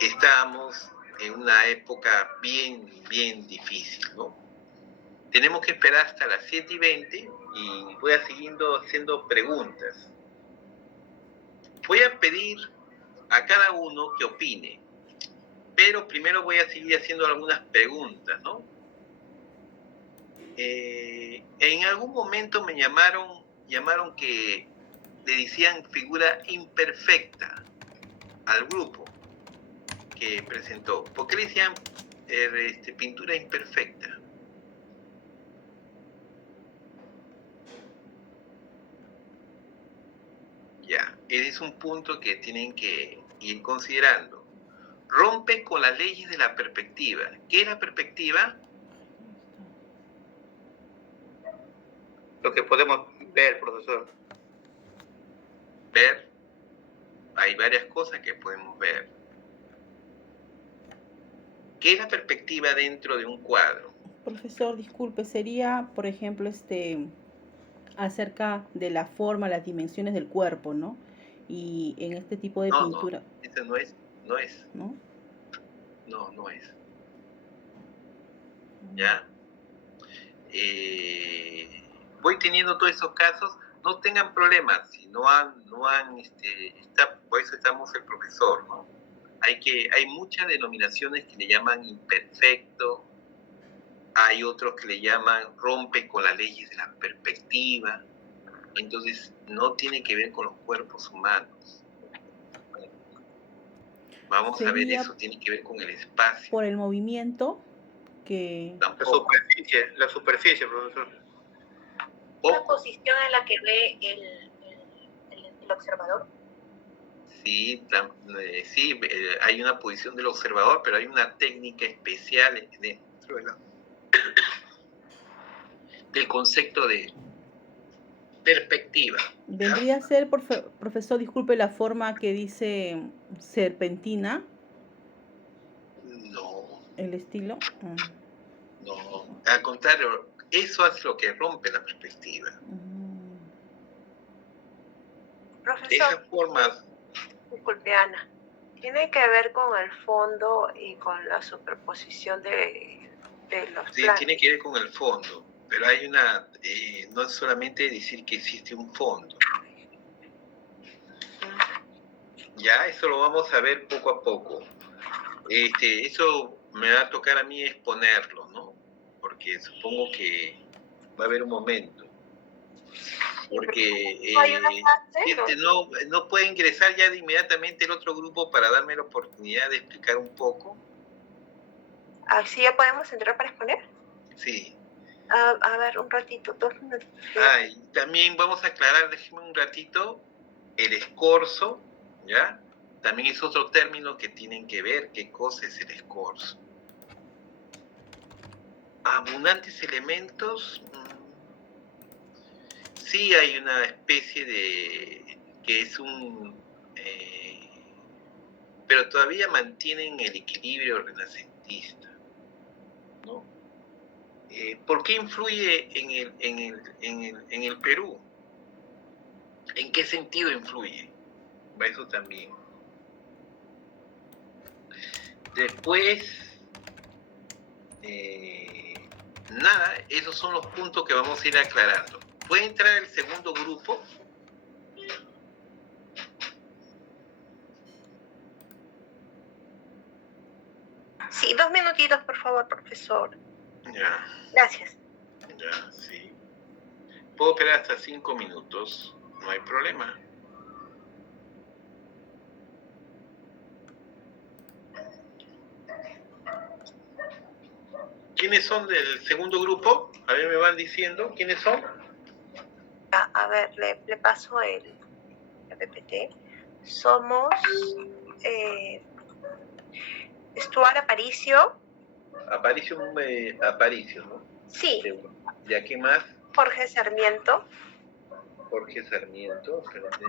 estábamos en una época bien difícil, ¿no? Tenemos que esperar hasta las 7:20 y voy a seguir haciendo preguntas. Voy a pedir a cada uno que opine, pero primero voy a seguir haciendo algunas preguntas, ¿no? En algún momento me llamaron que le decían figura imperfecta al grupo que presentó. ¿Por qué le decían pintura imperfecta? Ya, ese es un punto que tienen que ir considerando. Rompe con las leyes de la perspectiva. ¿Qué es la perspectiva? Lo que podemos ver, profesor. Ver. Hay varias cosas que podemos ver. ¿Qué es la perspectiva dentro de un cuadro? Profesor, disculpe, sería, por ejemplo, acerca de la forma, las dimensiones del cuerpo, ¿no? Y en este tipo de pintura. No, eso no es. ¿No? No es. ¿Ya? Voy teniendo todos esos casos, no tengan problemas, si por eso estamos el profesor, ¿no? Hay muchas denominaciones que le llaman imperfecto, hay otros que le llaman rompe con las leyes de la perspectiva, entonces no tiene que ver con los cuerpos humanos. Vamos a ver, eso tiene que ver con el espacio. Por el movimiento que... La superficie, profesor. ¿La posición en la que ve el observador? Sí, hay una posición del observador, pero hay una técnica especial dentro el concepto de perspectiva. Vendría a ser, profesor, disculpe, la forma que dice serpentina. No. ¿El estilo? No, al contrario, eso es lo que rompe la perspectiva. Profesor, Esas formas... Disculpe, Ana. ¿Tiene que ver con el fondo y con la superposición de los Sí, planos? tiene que ver con el fondo, pero hay una... no es solamente decir que existe un fondo. Ya, eso lo vamos a ver poco a poco. Eso me va a tocar a mí exponerlo, ¿no? Porque supongo que va a haber un momento. Porque no puede ingresar ya de inmediatamente el otro grupo para darme la oportunidad de explicar un poco. ¿Así ya podemos entrar para exponer? Sí. A ver, un ratito, 2 minutos. Y también vamos a aclarar, déjeme un ratito, el escorzo, ¿ya? También es otro término que tienen que ver qué cosa es el escorzo. Abundantes elementos, sí hay una especie de... que es un... pero todavía mantienen el equilibrio renacentista, ¿no? ¿Por qué influye en el Perú? ¿En qué sentido influye? Eso también. Después, nada, esos son los puntos que vamos a ir aclarando. ¿Puede entrar el segundo grupo? Sí, 2 minutitos, por favor, profesor. Ya. Gracias. Ya, sí. Puedo esperar hasta 5 minutos, no hay problema. ¿Quiénes son del segundo grupo? A ver, me van diciendo, ¿quiénes son? A ver, le paso el PPT. Somos Stuart Aparicio. Aparicio, ¿no? Sí. ¿Y a quién más? Jorge Sarmiento. Jorge Sarmiento, espérate.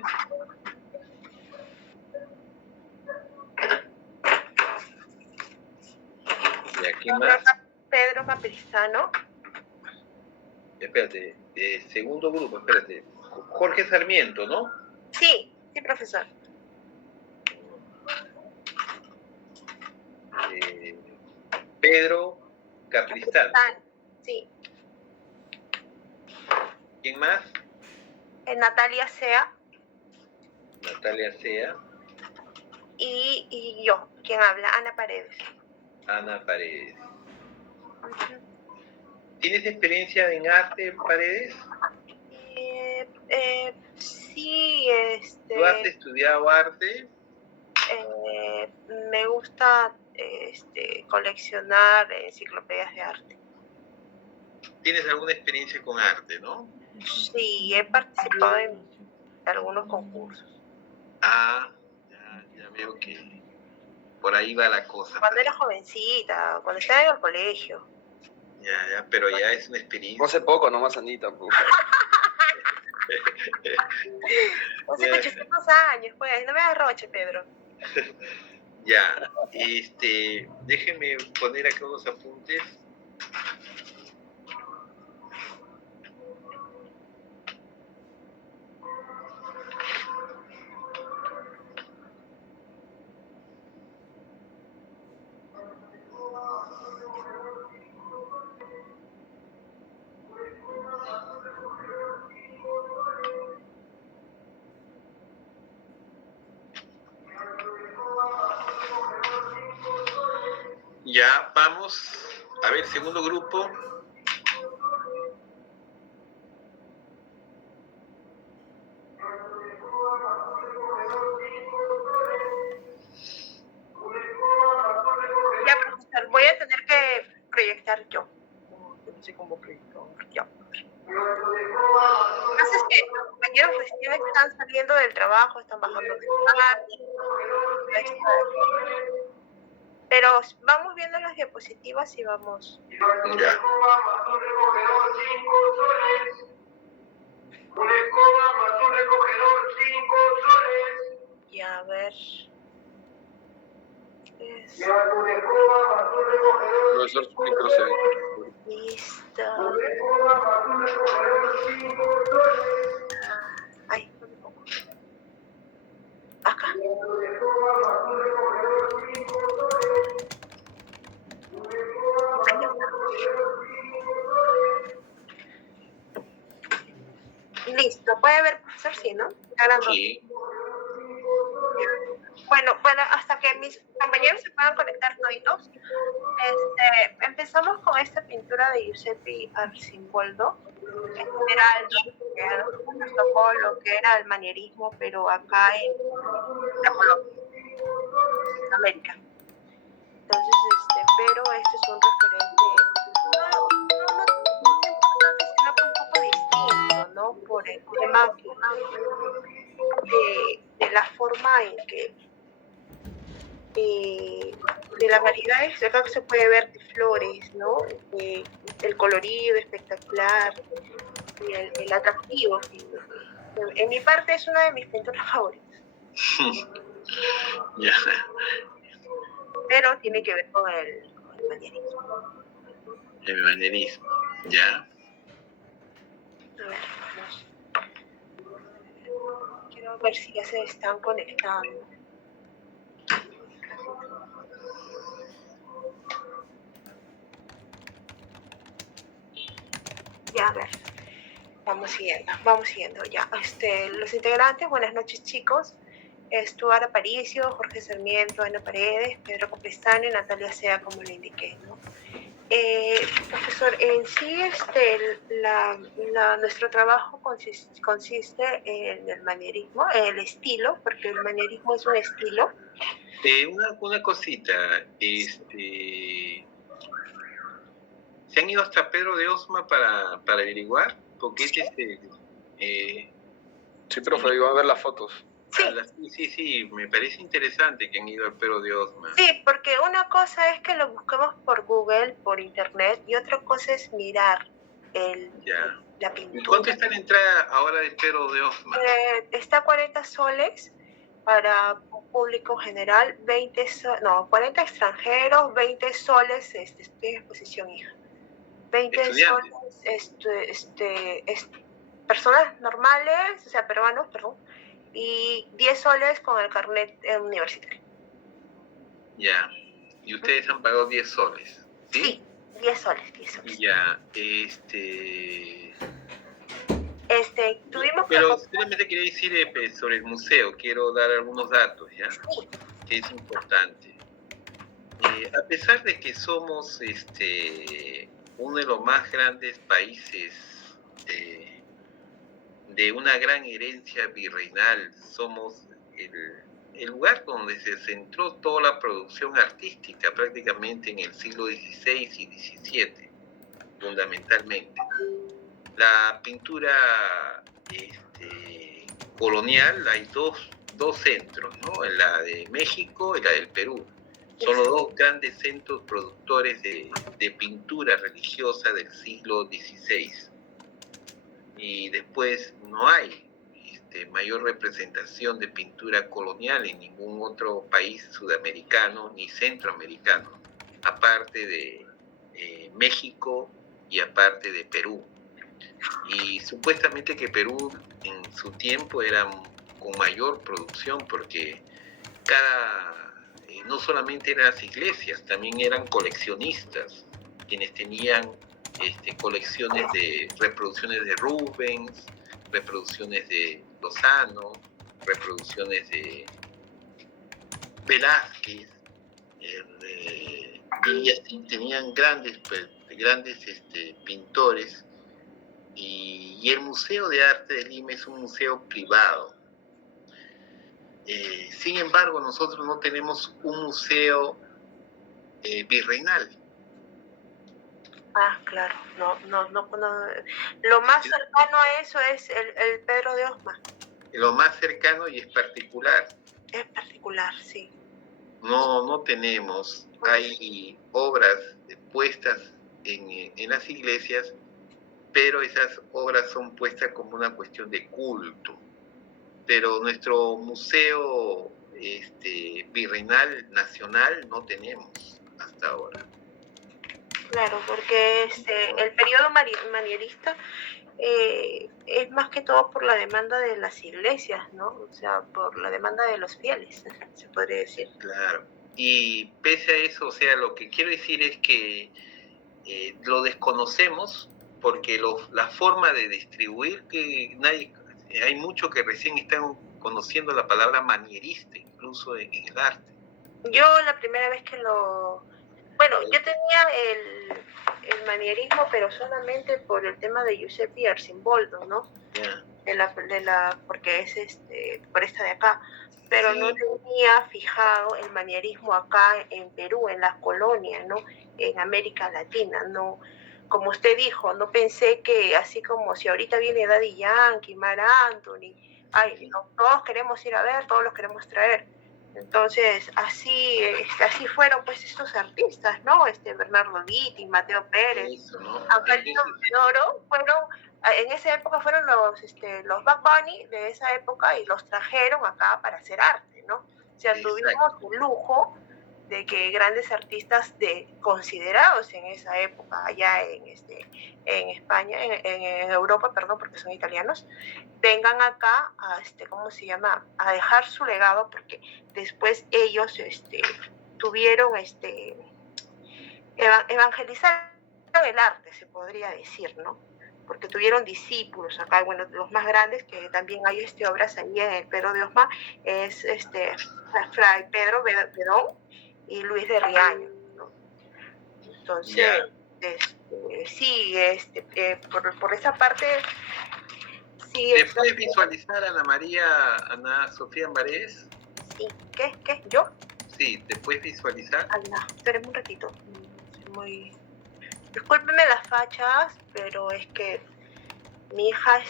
¿Y a quién más? Pedro Caprizano. Espérate, segundo grupo, espérate. Jorge Sarmiento, ¿no? Sí, sí, profesor. Pedro Caprizano. Sí. ¿Quién más? Natalia Sea. Natalia Sea. Y yo, quien habla, Ana Paredes. Ana Paredes. ¿Tienes experiencia en arte, Paredes? Sí, ¿Tú has estudiado arte? Me gusta coleccionar enciclopedias de arte. ¿Tienes alguna experiencia con arte, no? Sí, he participado en algunos concursos. Ya veo que por ahí va la cosa. Cuando era jovencita, cuando estaba en el colegio. Ya, pero ya es una experiencia. Hace poco nomás, Anita. Hace 800 años, pues, no me arroche, Pedro. Ya, déjenme poner acá unos apuntes. Ya, vamos. A ver, segundo grupo. Ya, profesor, voy a tener que proyectar yo. No sé cómo proyectar yo. Lo que pasa es que los compañeros recién están saliendo del trabajo, están bajando del Pero vamos viendo las diapositivas y vamos. Ya. Una escoba más un recogedor, 5 soles. Una escoba más un recogedor, 5 soles. Y a ver. Llévate una escoba más un recogedor. Profesor, su micro se ve. Listo. Una escoba más un recogedor, 5 soles. Ay, no me pongo. Acá. Una escoba más un recogedor, 5 soles. Una escoba más un recogedor, 5 soles. Listo. ¿Puede ver, profesor? Sí, ¿no? Grabando. Sí. Bueno, hasta que mis compañeros se puedan conectar toditos, empezamos con esta pintura de Giuseppe Arcimboldo. En general, nos tocó lo que era el manierismo, pero acá en la Colombia, en América. Entonces, pero este es un referente no importante, sino que un poco distinto, ¿no? Por el tema de la forma en que de las variedades, acá se puede ver de flores, ¿no? El colorido espectacular y el atractivo. En mi parte es una de mis pinturas favoritas. Ya. Pero tiene que ver con el manierismo. El manierismo. Ya. A ver, vamos. Quiero ver si ya se están conectando. Ya, a ver, vamos siguiendo ya. Los integrantes, buenas noches, chicos. Stuart Aparicio, Jorge Sarmiento, Ana Paredes, Pedro Coprestano, Natalia Sea, como le indiqué, ¿no? Profesor, en sí nuestro trabajo consiste en el manierismo, el estilo, porque el manierismo es un estilo. Una cosita, ¿se han ido hasta Pedro de Osma para averiguar? Porque Sí. Sí, profe, iba a ver las fotos. Sí, me parece interesante que han ido al Pedro de Osma. Sí, porque una cosa es que lo busquemos por Google, por internet, y otra cosa es mirar la pintura. ¿Y cuánto está la entrada ahora del Pedro de Osma? Está 40 soles para público general, 40 extranjeros, 20 soles, estoy en exposición, hija. 20 soles, personas normales, o sea, peruanos, perdón, y 10 soles con el carnet universitario. Ya, y ustedes han pagado 10 soles, ¿sí? Sí, 10 soles. Ya, tuvimos pero solamente quería decir sobre el museo, quiero dar algunos datos, ¿ya? Que es importante. A pesar de que somos uno de los más grandes países de una gran herencia virreinal, somos el lugar donde se centró toda la producción artística prácticamente en el siglo XVI y XVII, fundamentalmente. La pintura colonial, hay dos centros, ¿no? La de México y la del Perú. Son los dos grandes centros productores de pintura religiosa del siglo XVI. Y después no hay mayor representación de pintura colonial en ningún otro país sudamericano ni centroamericano, aparte de México y aparte de Perú. Y supuestamente que Perú en su tiempo era con mayor producción porque no solamente eran las iglesias, también eran coleccionistas, quienes tenían colecciones de reproducciones de Rubens, reproducciones de Lozano, reproducciones de Velázquez, y así tenían grandes pintores, y el Museo de Arte de Lima es un museo privado. Sin embargo, nosotros no tenemos un museo virreinal. Ah, claro, no. Lo más cercano a eso es el Pedro de Osma. Lo más cercano y es particular. Es particular, sí. No tenemos. Hay obras puestas en las iglesias, pero esas obras son puestas como una cuestión de culto. Pero nuestro museo virreinal nacional no tenemos hasta ahora. Claro, porque el periodo manierista es más que todo por la demanda de las iglesias, ¿no? O sea, por la demanda de los fieles, se podría decir. Claro. Y pese a eso, o sea, lo que quiero decir es que lo desconocemos porque la forma de distribuir, que hay muchos que recién están conociendo la palabra manierista, incluso en el arte. Yo la primera vez que bueno, yo tenía el manierismo, pero solamente por el tema de Giuseppe Arcimboldo, ¿no? Yeah. Porque es por esta de acá. Pero sí, no tenía fijado el manierismo acá en Perú, en las colonias, ¿no? En América Latina, ¿no? Como usted dijo, no pensé que así como si ahorita viene Daddy Yankee, Mar Anthony, todos queremos ir a ver, todos los queremos traer. Entonces, así fueron pues estos artistas, ¿no? Bernardo Vitti, Mateo Pérez, Angelino Medoro, en esa época fueron los Bad Bunny de esa época y los trajeron acá para hacer arte, ¿no? O sea, tuvimos el lujo de que grandes artistas considerados en esa época, allá en España, en Europa, perdón, porque son italianos, vengan acá a dejar su legado, porque después ellos tuvieron evangelizaron el arte, se podría decir, ¿no? Porque tuvieron discípulos acá, bueno, los más grandes, que también hay obras ahí en el Pedro de Osma, es Fray Pedro Bedón y Luis de Riaño, ¿no? Entonces, sí, por esa parte, sí. ¿Te puedes visualizar a Ana Sofía Ambarés? Sí, ¿qué? ¿Yo? Sí, ¿te puedes visualizar? No, espérame un ratito. Discúlpeme las fachas, pero es que mi hija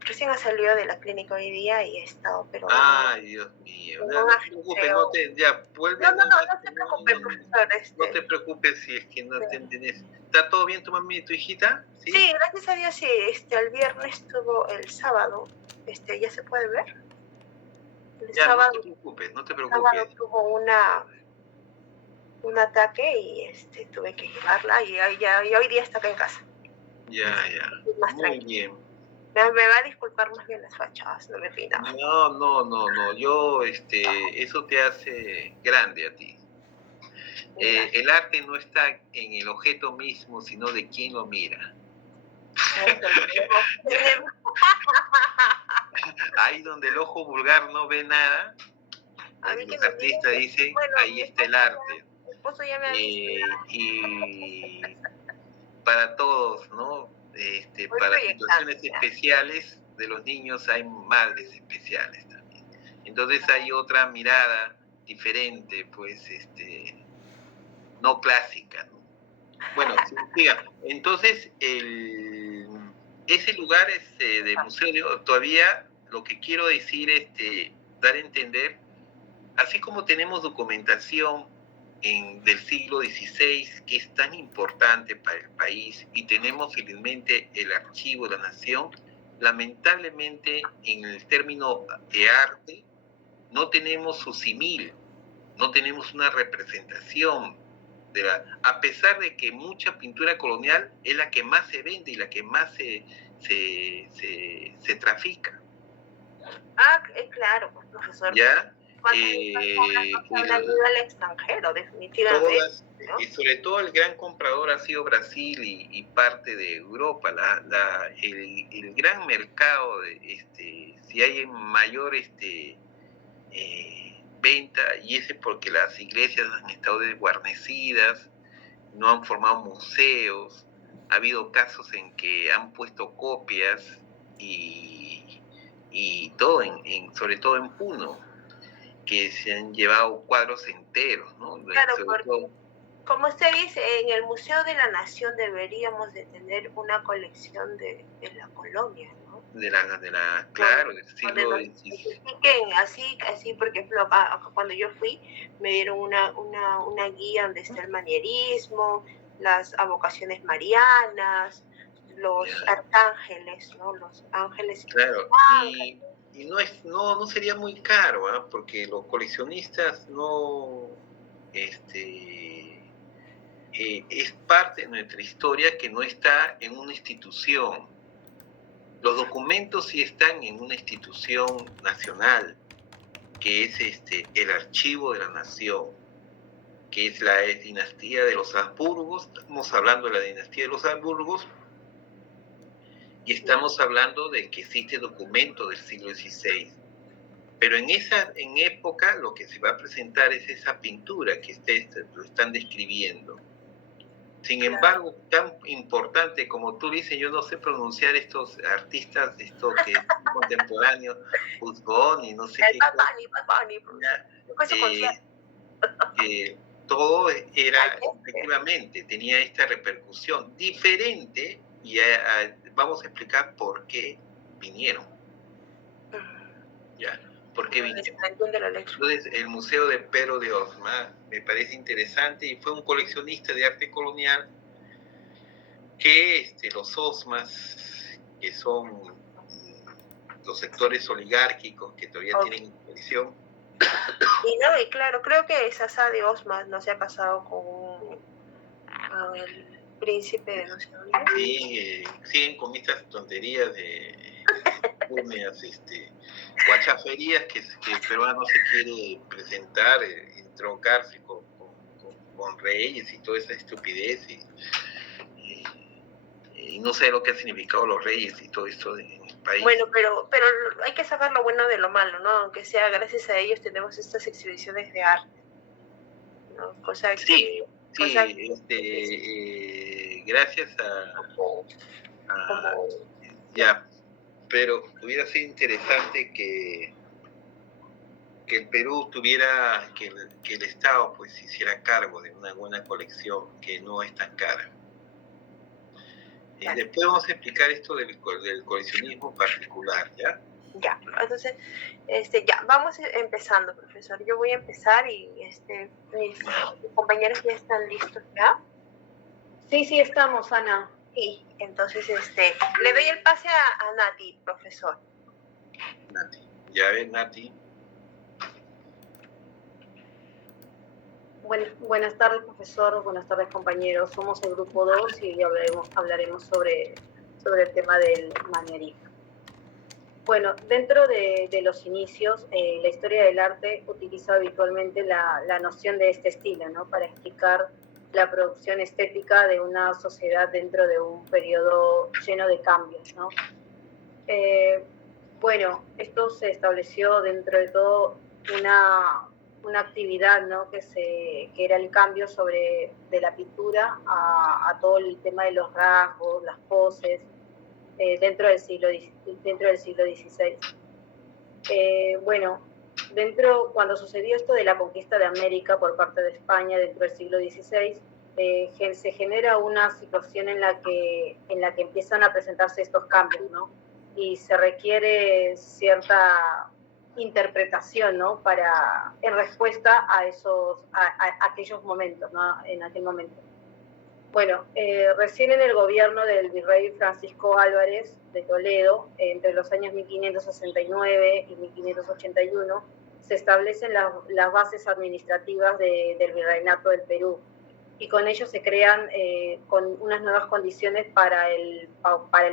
recién ha salido de la clínica hoy día y he estado, pero... Ay, Dios mío. No te preocupes, no se preocupe, profesor. No te preocupes si es que no te entiendes. ¿Está todo bien tu mami y tu hijita? Sí, gracias a Dios, sí. El viernes el sábado, ya se puede ver. Sábado, no te preocupes. El sábado tuvo un ataque y tuve que llevarla y hoy día está acá en casa. Ya. Muy bien. Me va a disculpar más bien las fachas, no me pida. No. Yo, eso te hace grande a ti. El arte no está en el objeto mismo, sino de quien lo mira. Ahí donde el ojo vulgar no ve nada, los artistas dicen, ahí está el arte. Y para todos, ¿no? Para situaciones especiales de los niños hay madres especiales también. Entonces hay otra mirada diferente, pues, no clásica, ¿no? Bueno, siga. Entonces, ese lugar de museo, todavía lo que quiero decir es dar a entender, así como tenemos documentación del siglo XVI, que es tan importante para el país, y tenemos felizmente el Archivo de la Nación, lamentablemente en el término de arte no tenemos su símil, no tenemos una representación, a pesar de que mucha pintura colonial es la que más se vende y la que más se trafica. Claro, profesor. ¿Ya? Al extranjero, definitivamente. ¿No? Y sobre todo el gran comprador ha sido Brasil y parte de Europa. El gran mercado, si hay mayor venta, y ese es porque las iglesias han estado desguarnecidas, no han formado museos, ha habido casos en que han puesto copias y todo, sobre todo en Puno, que se han llevado cuadros enteros, ¿no? Claro, como usted dice, en el Museo de la Nación deberíamos de tener una colección de la colonia, ¿no? Claro, del siglo donde nos expliquen así, por ejemplo, cuando yo fui, me dieron una guía donde está el manierismo, las avocaciones marianas, los arcángeles, ¿no? Los ángeles. Claro, y no sería muy caro, ¿ah? Porque los coleccionistas no, es parte de nuestra historia que no está en una institución. Los documentos sí están en una institución nacional, que es el Archivo de la Nación, que es la dinastía de los Habsburgos. Estamos hablando de la dinastía de los Habsburgos y estamos hablando de que existe documento del siglo XVI. Pero en época lo que se va a presentar es esa pintura que lo están describiendo. Sin embargo, tan importante como tú dices, yo no sé pronunciar estos artistas, estos que son contemporáneos, Busbón y no sé qué cosa. Todo era, efectivamente, tenía esta repercusión diferente y vamos a explicar por qué vinieron. Ya, por qué vinieron. Entonces, el Museo de Pero de Osma me parece interesante y fue un coleccionista de arte colonial que los Osmas, que son los sectores oligárquicos que todavía tienen colección. Y claro, creo que Sasa de Osma no se ha casado con el príncipe de no sé dónde. Sí, siguen con estas tonterías de guachaferías que el peruano se quiere presentar, entroncarse con reyes y toda esa estupidez y no sé lo que ha significado los reyes y todo esto en el país. Bueno, pero hay que sacar lo bueno de lo malo, ¿no? Aunque sea gracias a ellos tenemos estas exhibiciones de arte, ¿no? Gracias ya, pero hubiera sido interesante que el Perú tuviera, que el Estado pues se hiciera cargo de una buena colección que no es tan cara. Después vamos a explicar esto del coleccionismo particular, ¿ya? Ya, entonces, ya, vamos empezando, profesor. Yo voy a empezar y mis compañeros ya están listos, ¿ya? Sí, estamos, Ana. Sí, entonces, le doy el pase a Nati, profesor. Nati, ya ves, Nati. Buenas tardes, profesor. Buenas tardes, compañeros. Somos el grupo 2 y hablaremos sobre el tema del manierismo. Bueno, dentro de los inicios, la historia del arte utiliza habitualmente la noción de este estilo, ¿no? Para explicar la producción estética de una sociedad dentro de un periodo lleno de cambios, ¿no? Bueno, esto se estableció dentro de todo una actividad, ¿no? que era el cambio de la pintura a todo el tema de los rasgos, las poses, dentro del siglo XVI. Bueno, cuando sucedió esto de la conquista de América por parte de España dentro del siglo XVI, se genera una situación en la que empiezan a presentarse estos cambios, ¿no? Y se requiere cierta interpretación, ¿no? En respuesta a aquellos momentos, ¿no? En aquel momento. Bueno, recién en el gobierno del virrey Francisco Álvarez de Toledo, entre los años 1569 y 1581, se establecen las bases administrativas del virreinato del Perú, y con ello se crean con unas nuevas condiciones para el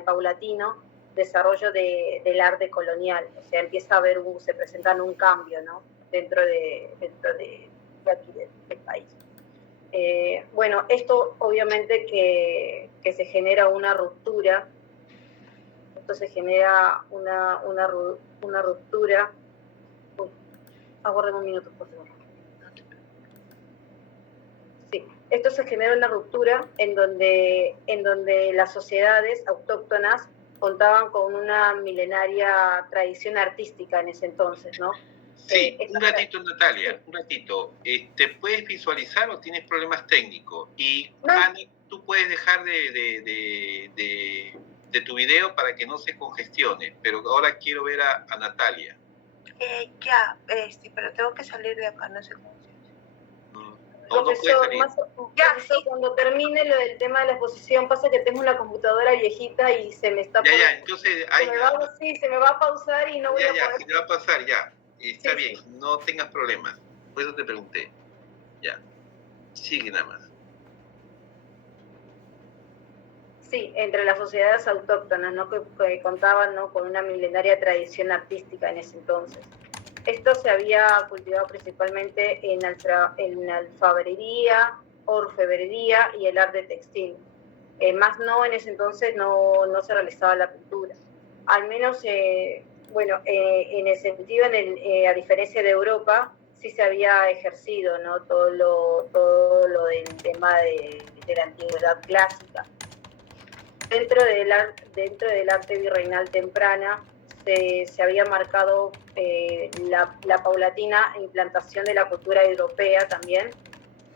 paulatino desarrollo del arte colonial. O sea, empieza a haber se presenta un cambio, ¿no? dentro de aquí del país. Bueno, esto obviamente que se genera una ruptura. Esto se genera una ruptura. Aguarden un minuto, por favor. Sí, esto se genera una ruptura en donde las sociedades autóctonas contaban con una milenaria tradición artística en ese entonces, ¿no? Sí, un ratito, Natalia, un ratito. ¿Puedes visualizar o tienes problemas técnicos? Y, Ana, tú puedes dejar de tu video para que no se congestione, pero ahora quiero ver a Natalia. Pero tengo que salir de acá, no sé cómo. Profesor, cuando termine lo del tema de la exposición, pasa que tengo una computadora viejita y se me está... Entonces... se me va a pausar y no voy a poder... se te va a pasar, Está bien, no tengas problemas. Por eso te pregunté. Ya. Sigue nada más. Sí, entre las sociedades autóctonas, ¿no? que contaban, ¿no? con una milenaria tradición artística en ese entonces. Esto se había cultivado principalmente en alfarería, orfebrería y el arte textil. Más no, en ese entonces no se realizaba la pintura. Al menos, en el sentido, a diferencia de Europa, sí se había ejercido, ¿no? todo lo del tema de la antigüedad clásica. Dentro del arte virreinal temprana, se había marcado la paulatina implantación de la cultura europea también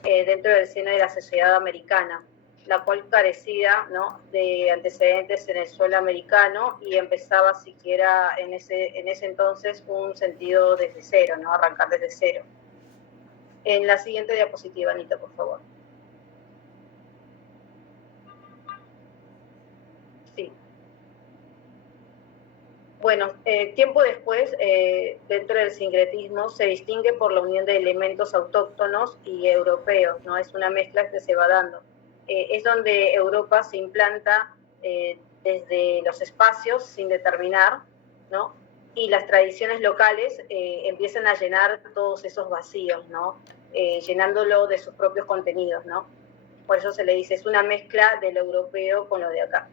dentro del seno de la sociedad americana, la cual carecía, ¿no? de antecedentes en el suelo americano y empezaba siquiera en ese entonces un sentido desde cero, ¿no? Arrancar desde cero. En la siguiente diapositiva, Anita, por favor. Sí. Bueno, tiempo después, dentro del sincretismo, se distingue por la unión de elementos autóctonos y europeos, ¿no? Es una mezcla que se va dando. Es donde Europa se implanta desde los espacios sin determinar, ¿no? Y las tradiciones locales empiezan a llenar todos esos vacíos, ¿no? Llenándolo de sus propios contenidos, ¿no? Por eso se le dice, es una mezcla de lo europeo con lo de acá.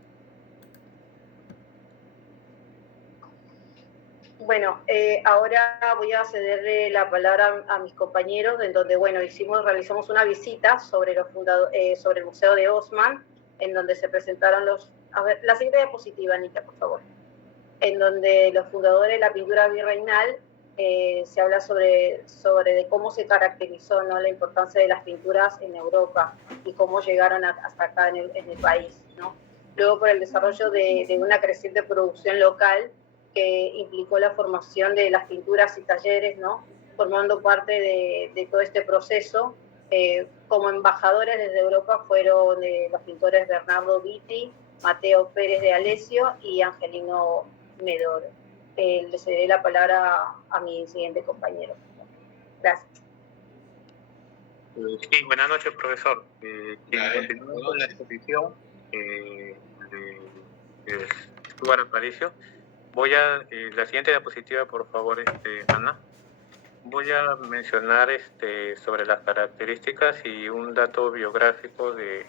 Bueno, ahora voy a cederle la palabra a mis compañeros, en donde, realizamos una visita sobre el Museo de Haussmann, en donde se presentaron la siguiente diapositiva, Anita, por favor. En donde los fundadores de la pintura virreinal se habla sobre de cómo se caracterizó, ¿no? la importancia de las pinturas en Europa y cómo llegaron hasta acá en el país, ¿no? Luego, por el desarrollo de una creciente producción local, que implicó la formación de las pinturas y talleres, ¿no? Formando parte de todo este proceso. Como embajadores desde Europa fueron los pintores Bernardo Vitti, Mateo Pérez de Alessio y Angelino Medoro. Le cederé la palabra a mi siguiente compañero. Gracias. Sí, buenas noches, profesor. Continuando con la exposición de Stuart Aparicio, la siguiente diapositiva, por favor, Ana. Voy a mencionar sobre las características y un dato biográfico de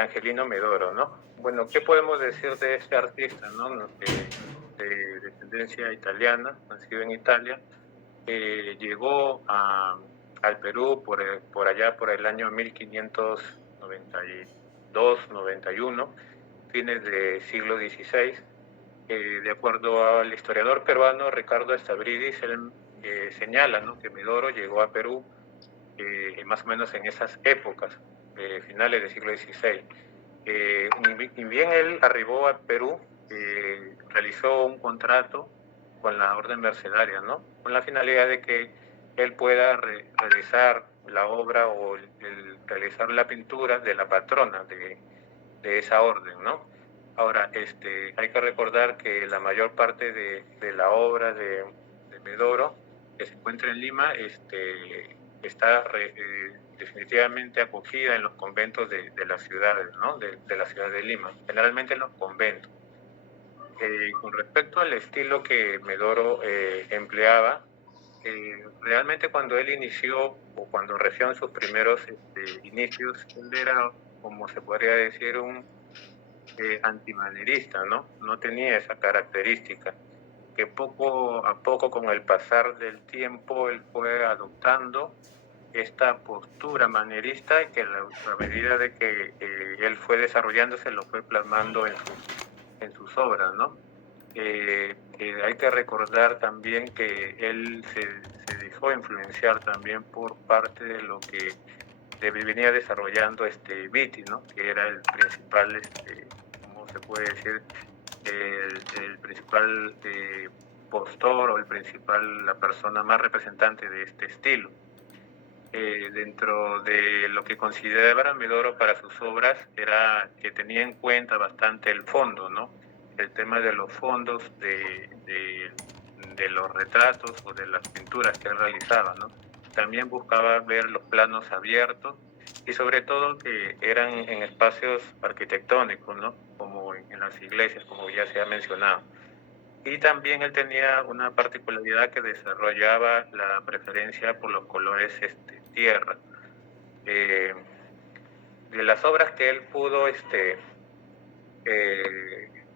Angelino Medoro, ¿no? Bueno, ¿qué podemos decir de este artista, ¿no? De descendencia italiana, nacido en Italia, llegó al Perú por allá por el año 1592-91, fines del siglo XVI. De acuerdo al historiador peruano Ricardo Stavridis, él señala, ¿no? que Medoro llegó a Perú más o menos en esas épocas, finales del siglo XVI. Y bien él arribó a Perú, realizó un contrato con la orden mercedaria, ¿no? Con la finalidad de que él pueda realizar la obra o realizar la pintura de la patrona de esa orden, ¿no? Ahora, hay que recordar que la mayor parte de la obra de Medoro, que se encuentra en Lima, está definitivamente acogida en los conventos de las ciudades, ¿no? de la ciudad de Lima, generalmente en los conventos. Con respecto al estilo que Medoro empleaba, realmente cuando él inició, o cuando recién en sus primeros inicios, él era, como se podría decir, un antimanerista, ¿no? No tenía esa característica, que poco a poco, con el pasar del tiempo, él fue adoptando esta postura manierista, y que a medida de que él fue desarrollándose, lo fue plasmando en sus obras, ¿no? hay que recordar también que él se dejó influenciar también por parte de lo que venía desarrollando Vitti, ¿no? Que era el principal, ¿cómo se puede decir? El principal postor o la persona más representante de este estilo. Dentro de lo que consideraba Medoro para sus obras era que tenía en cuenta bastante el fondo, ¿no? El tema de los fondos de los retratos o de las pinturas que él realizaba, ¿no? También buscaba ver los planos abiertos y sobre todo que eran en espacios arquitectónicos, ¿no? Como en las iglesias, como ya se ha mencionado. Y también él tenía una particularidad que desarrollaba la preferencia por los colores tierra. De las obras que él pudo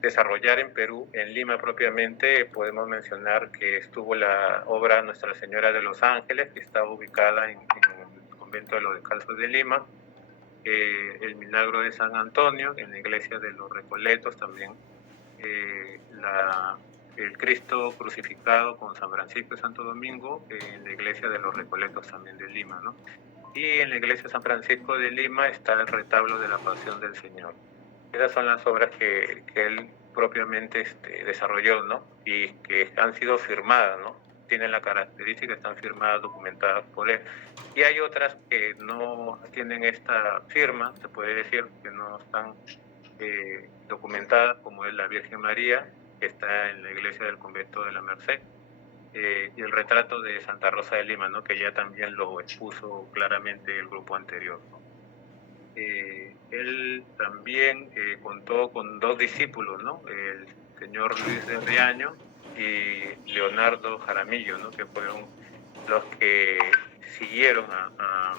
desarrollar en Perú, en Lima propiamente, podemos mencionar que estuvo la obra Nuestra Señora de los Ángeles, que está ubicada en el convento de los Descalzos de Lima, el Milagro de San Antonio, en la iglesia de los Recoletos también, el Cristo crucificado con San Francisco y Santo Domingo, en la iglesia de los Recoletos también de Lima, ¿no? Y en la iglesia de San Francisco de Lima está el retablo de la Pasión del Señor. Esas son las obras que él propiamente desarrolló, ¿no? Y que han sido firmadas, ¿no? Tienen la característica, están firmadas, documentadas por él. Y hay otras que no tienen esta firma, se puede decir, que no están documentadas, como es la Virgen María, que está en la iglesia del convento de la Merced, y el retrato de Santa Rosa de Lima, ¿no? Que ya también lo expuso claramente el grupo anterior, ¿no? Él también contó con dos discípulos, ¿no? El señor Luis de Riaño y Leonardo Jaramillo, ¿no? Que fueron los que siguieron a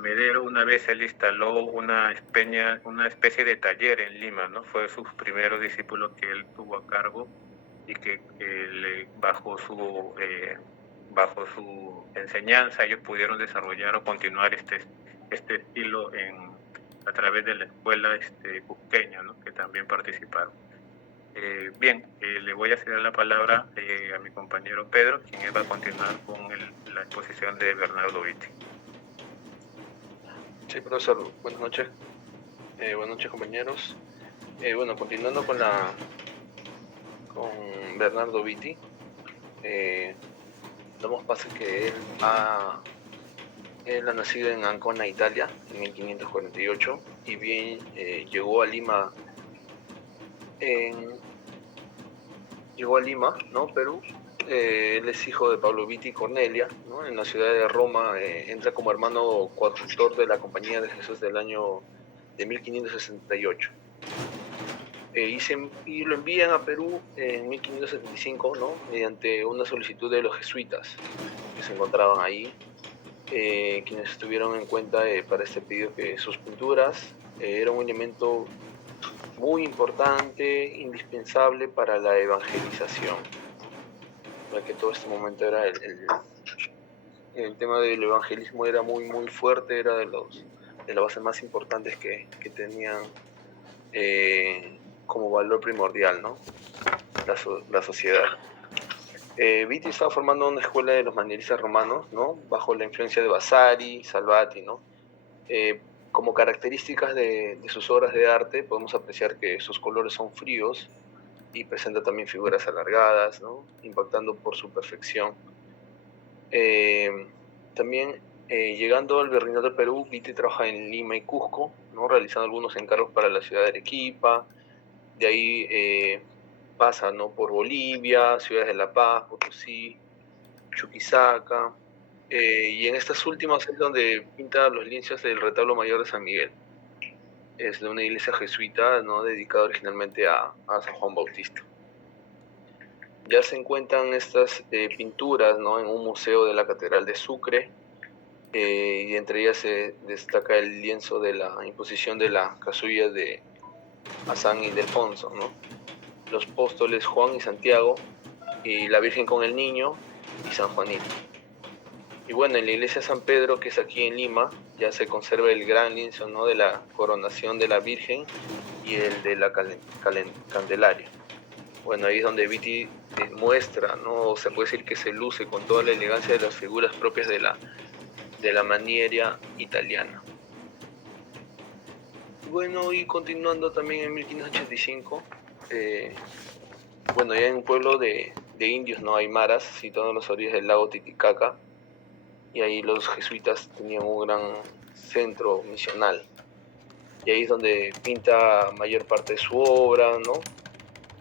Medero. Una vez él instaló una especie de taller en Lima, ¿no? Fue sus primeros discípulos que él tuvo a cargo y que bajo su enseñanza ellos pudieron desarrollar o continuar este estilo a través de la escuela cusqueña, ¿no? Que también participaron. Bien, le voy a ceder la palabra a mi compañero Pedro, quien va a continuar con la exposición de Bernardo Vitti. Sí, profesor, buenas noches. Buenas noches, compañeros. Bueno, continuando con Bernardo Vitti, damos paso que él ha nacido en Ancona, Italia, en 1548, y bien llegó a Lima, ¿no? Perú. Él es hijo de Pablo Vitti y Cornelia, ¿no? En la ciudad de Roma entra como hermano coadjutor de la Compañía de Jesús del año de 1568. Y lo envían a Perú en 1575, ¿no? Mediante una solicitud de los jesuitas que se encontraban ahí, quienes tuvieron en cuenta para este pedido que sus pinturas eran un elemento muy importante, indispensable para la evangelización, ya que todo este momento era el tema del evangelismo era muy muy fuerte, era de las bases más importantes que tenían como valor primordial, ¿no? La sociedad. Vitti estaba formando una escuela de los manieristas romanos, ¿no? Bajo la influencia de Vasari, Salvati, ¿no? Como características de sus obras de arte podemos apreciar que sus colores son fríos y presenta también figuras alargadas, ¿no? Impactando por su perfección. También llegando al Virreinato de Perú, Vitti trabaja en Lima y Cusco, ¿no? Realizando algunos encargos para la ciudad de Arequipa. De ahí pasa, ¿no? Por Bolivia, ciudades de La Paz, Potosí, Chuquisaca, y en estas últimas es donde pinta los lienzos del retablo mayor de San Miguel. Es de una iglesia jesuita, ¿no? Dedicada originalmente a San Juan Bautista. Ya se encuentran estas pinturas, ¿no? En un museo de la Catedral de Sucre, y entre ellas se destaca el lienzo de la imposición de la casulla de San Ildefonso, ¿no? Los apóstoles Juan y Santiago, y la Virgen con el Niño y San Juanito. Y bueno, en la iglesia de San Pedro, que es aquí en Lima, ya se conserva el gran lienzo, ¿no? De la coronación de la Virgen y el de la Candelaria. Bueno, ahí es donde Vitti muestra, ¿no? Se puede decir que se luce con toda la elegancia de las figuras propias de la maniera italiana. Bueno, y continuando también en 1585, bueno, ya en un pueblo de indios, no aymaras, situado en las orillas del lago Titicaca, y ahí los jesuitas tenían un gran centro misional. Y ahí es donde pinta mayor parte de su obra, ¿no?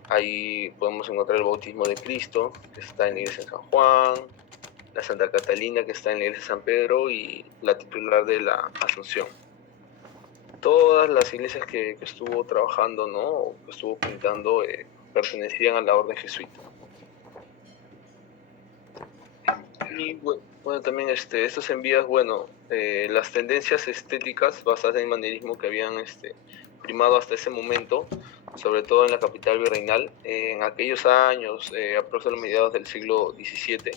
Ahí podemos encontrar el bautismo de Cristo, que está en la iglesia de San Juan, la Santa Catalina, que está en la iglesia de San Pedro, y la titular de la Asunción. Todas las iglesias que estuvo trabajando, ¿no? O que estuvo pintando, pertenecían a la orden jesuita. Y bueno, también estos envíos, bueno, las tendencias estéticas basadas en el manierismo que habían primado hasta ese momento, sobre todo en la capital virreinal, en aquellos años, aproximadamente a mediados del siglo XVII,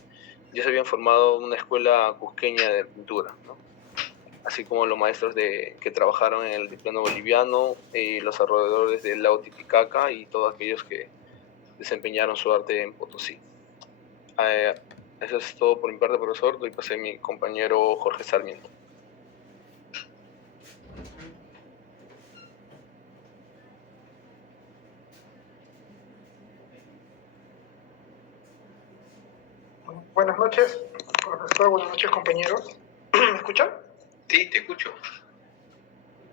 ya se habían formado una escuela cusqueña de pintura, ¿no? Así como los maestros que trabajaron en el altiplano boliviano, los alrededores del lago Titicaca y todos aquellos que desempeñaron su arte en Potosí. Eso es todo por mi parte, profesor. Doy pase a mi compañero Jorge Sarmiento. Buenas noches, profesor. Buenas noches, compañeros. ¿Me escuchan? Sí, te escucho.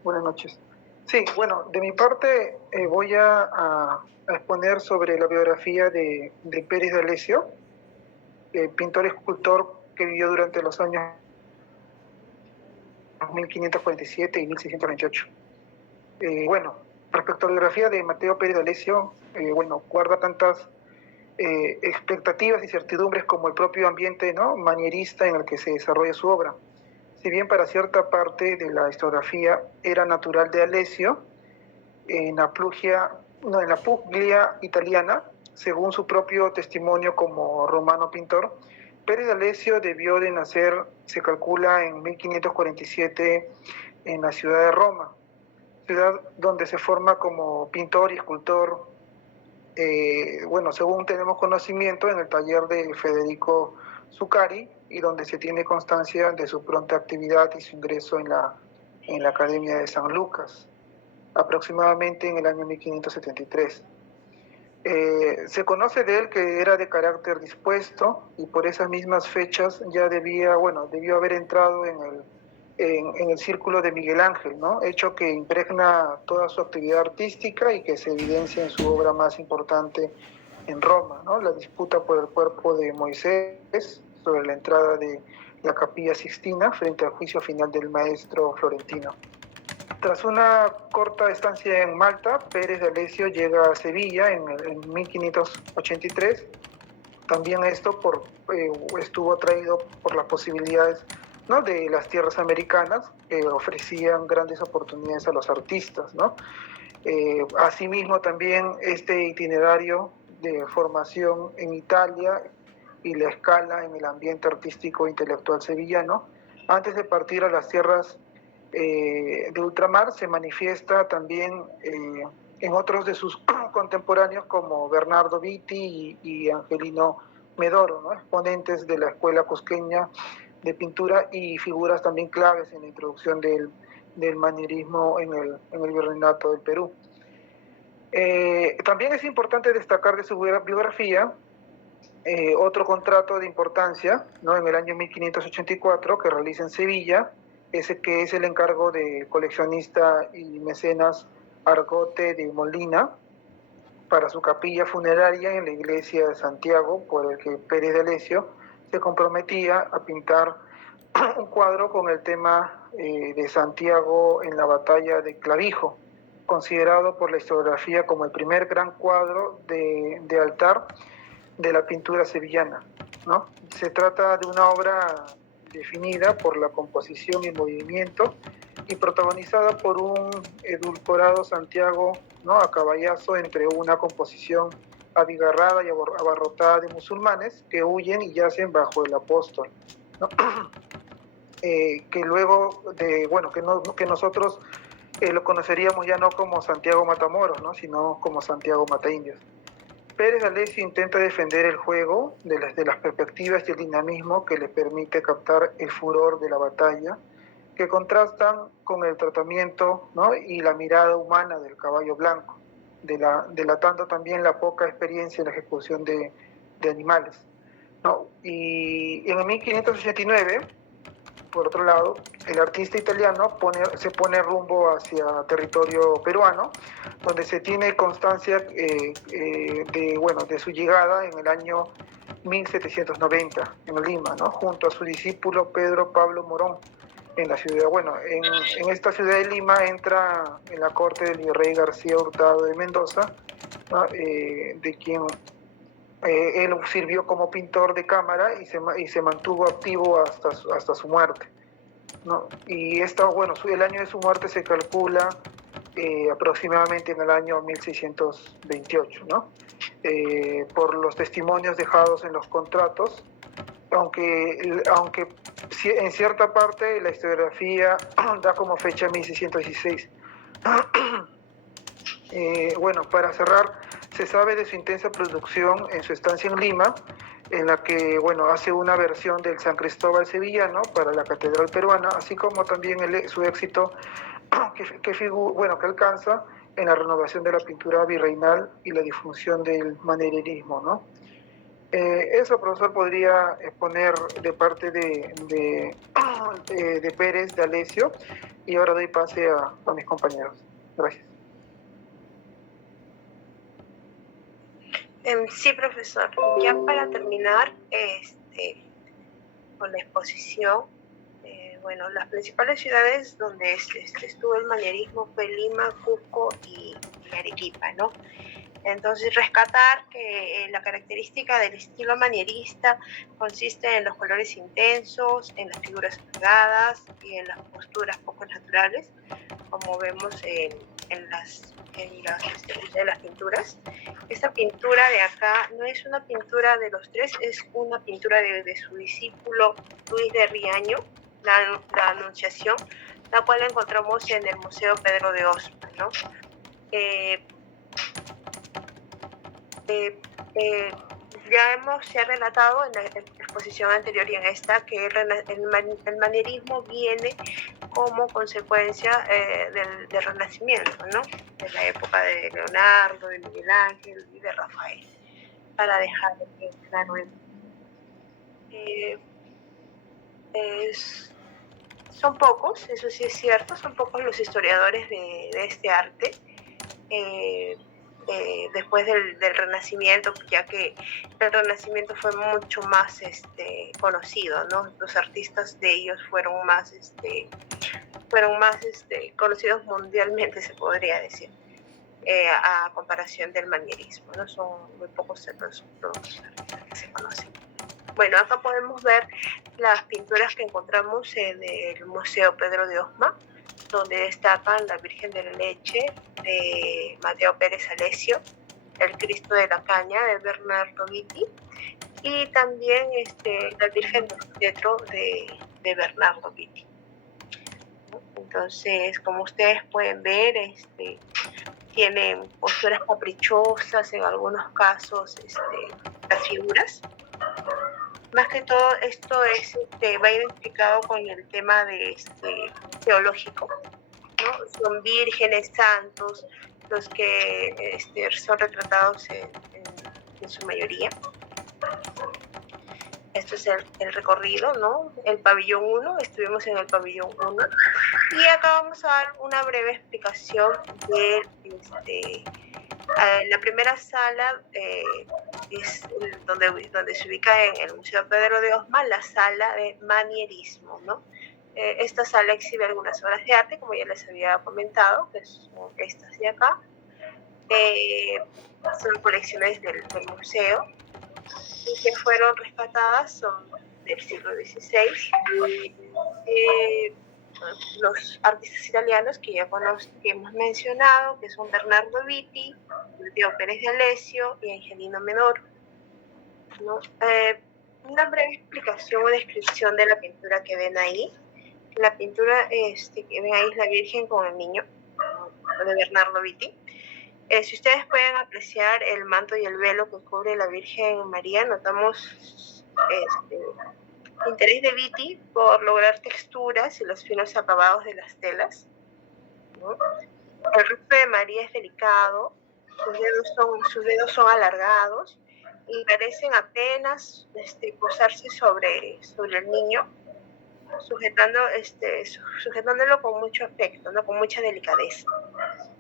Buenas noches. Sí, bueno, de mi parte voy a exponer sobre la biografía de Pérez de Alessio, pintor y escultor que vivió durante los años 1547 y 1628. Bueno, respecto a la biografía de Mateo Pérez de Alessio, bueno, guarda tantas expectativas y certidumbres como el propio ambiente, ¿no?, manierista en el que se desarrolla su obra. Si bien para cierta parte de la historiografía era natural de Alessio, en la Puglia italiana, según su propio testimonio como romano pintor, Pérez de Alessio debió de nacer, se calcula, en 1547 en la ciudad de Roma, ciudad donde se forma como pintor y escultor, bueno, según tenemos conocimiento, en el taller de Federico Zuccari, y donde se tiene constancia de su pronta actividad y su ingreso en la Academia de San Lucas, aproximadamente en el año 1573. Se conoce de él que era de carácter dispuesto y por esas mismas fechas ya debió haber entrado en el círculo de Miguel Ángel, ¿no?, hecho que impregna toda su actividad artística y que se evidencia en su obra más importante en Roma, ¿no?, la disputa por el cuerpo de Moisés sobre la entrada de la Capilla Sixtina frente al juicio final del maestro florentino. Tras una corta estancia en Malta, Pérez de Alessio llega a Sevilla en 1583. También esto estuvo atraído por las posibilidades, ¿no?, de las tierras americanas, que ofrecían grandes oportunidades a los artistas, ¿no? Asimismo, también este itinerario de formación en Italia y la escala en el ambiente artístico e intelectual sevillano, antes de partir a las tierras de ultramar, se manifiesta también en otros de sus contemporáneos como Bernardo Vitti y Angelino Medoro, ¿no?, exponentes de la escuela cusqueña de pintura y figuras también claves en la introducción del manierismo en el virreinato del Perú. También es importante destacar de su biografía otro contrato de importancia, ¿no?, en el año 1584 que realiza en Sevilla, ese que es el encargo del coleccionista y mecenas Argote de Molina para su capilla funeraria en la iglesia de Santiago, por el que Pérez de Alessio se comprometía a pintar un cuadro con el tema de Santiago en la batalla de Clavijo, considerado por la historiografía como el primer gran cuadro de altar de la pintura sevillana, ¿no? Se trata de una obra definida por la composición y movimiento y protagonizada por un edulcorado Santiago, ¿no?, a caballazo entre una composición abigarrada y abarrotada de musulmanes que huyen y yacen bajo el apóstol, ¿no? Que luego que nosotros lo conoceríamos ya no como Santiago Matamoros, ¿no?, sino como Santiago Mataindios. Pérez D'Alessio intenta defender el juego de las perspectivas y el dinamismo que le permite captar el furor de la batalla, que contrastan con el tratamiento, ¿no?, y la mirada humana del caballo blanco, delatando también la poca experiencia en la ejecución de animales, ¿no? Y en el 1589, por otro lado, el artista italiano se pone rumbo hacia territorio peruano, donde se tiene constancia de su llegada en el año 1790 en Lima, ¿no?, junto a su discípulo Pedro Pablo Morón, en la ciudad. Bueno, en esta ciudad de Lima entra en la corte del virrey García Hurtado de Mendoza, ¿no?, de quien él sirvió como pintor de cámara y se mantuvo activo hasta su muerte, ¿no? Y el año de su muerte se calcula aproximadamente en el año 1628, ¿no? Por los testimonios dejados en los contratos, aunque en cierta parte la historiografía da como fecha 1616. Para cerrar, se sabe de su intensa producción en su estancia en Lima, en la que hace una versión del San Cristóbal sevillano para la Catedral Peruana, así como también su éxito que alcanza en la renovación de la pintura virreinal y la difusión del manierismo, ¿no? Eso, profesor, podría exponer de parte de Pérez D'Alessio, y ahora doy pase a mis compañeros. Gracias. Sí, profesor. Ya para terminar con la exposición, las principales ciudades donde estuvo el manierismo fue Lima, Cusco y Arequipa, ¿no? Entonces, rescatar que la característica del estilo manierista consiste en los colores intensos, en las figuras alargadas y en las posturas poco naturales, como vemos en las pinturas. Esta pintura de acá no es una pintura de los tres, es una pintura de su discípulo Luis de Riaño, la Anunciación, la cual encontramos en el Museo Pedro de Osma, ¿no? Se ha relatado en la exposición anterior y en esta que el manierismo viene como consecuencia del Renacimiento, ¿no?, de la época de Leonardo, de Miguel Ángel y de Rafael, para dejar claro. Son pocos, eso sí es cierto, son pocos los historiadores de este arte. Después del Renacimiento, ya que el Renacimiento fue mucho más conocido, ¿no? Los artistas de ellos fueron más conocidos mundialmente, se podría decir, a comparación del manierismo, ¿no? Son muy pocos los artistas que se conocen. Bueno, acá podemos ver las pinturas que encontramos en el Museo Pedro de Osma, donde destacan la Virgen de la Leche de Mateo Pérez D'Alessio, el Cristo de la Caña de Bernardo Vitti y también la Virgen del Cetro de Bernardo Vitti. Entonces, como ustedes pueden ver, tienen posturas caprichosas, en algunos casos las figuras. Más que todo esto va identificado con el tema teológico, ¿no? Son vírgenes, santos, los que son retratados en su mayoría. Esto es el recorrido, ¿no? El pabellón 1, estuvimos en el pabellón 1 y acá vamos a dar una breve explicación de la primera sala es donde se ubica en el Museo Pedro de Osma, la sala de manierismo, ¿no? Esta sala exhibe algunas obras de arte, como ya les había comentado, que son estas de acá. Son colecciones del museo y que fueron rescatadas, son del siglo XVI. Los artistas italianos que ya que hemos mencionado, que son Bernardo Vitti, Mateo Pérez D'Alessio y Angelino Medoro, ¿no? Una breve explicación o descripción de la pintura que ven ahí. La pintura que ven ahí es la Virgen con el Niño, de Bernardo Vitti. Si ustedes pueden apreciar el manto y el velo que cubre la Virgen María, notamos interés de Vitti por lograr texturas y los finos acabados de las telas, ¿no? El rostro de María es delicado, sus dedos son alargados y parecen apenas posarse sobre el niño, sujetándolo con mucho afecto, ¿no? Con mucha delicadeza.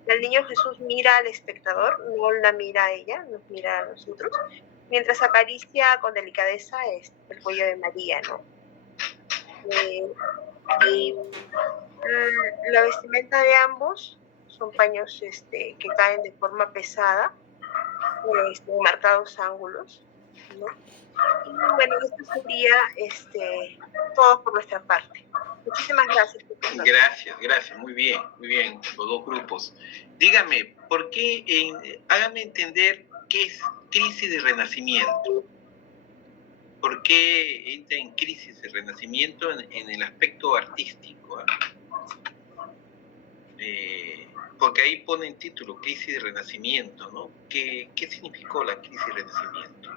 El niño Jesús mira al espectador, no la mira a ella, nos mira a nosotros, mientras acaricia con delicadeza el cuello de María, ¿no? Y la vestimenta de ambos son paños que caen de forma pesada, en marcados ángulos, ¿no? Y bueno, esto sería todo por nuestra parte. Muchísimas gracias. Gracias, muy bien, los dos grupos. Dígame, ¿por qué? Hágame entender qué es crisis de renacimiento. ¿Por qué entra en crisis de renacimiento en el aspecto artístico? Porque ahí pone en título crisis de renacimiento, ¿no? ¿Qué significó la crisis de renacimiento?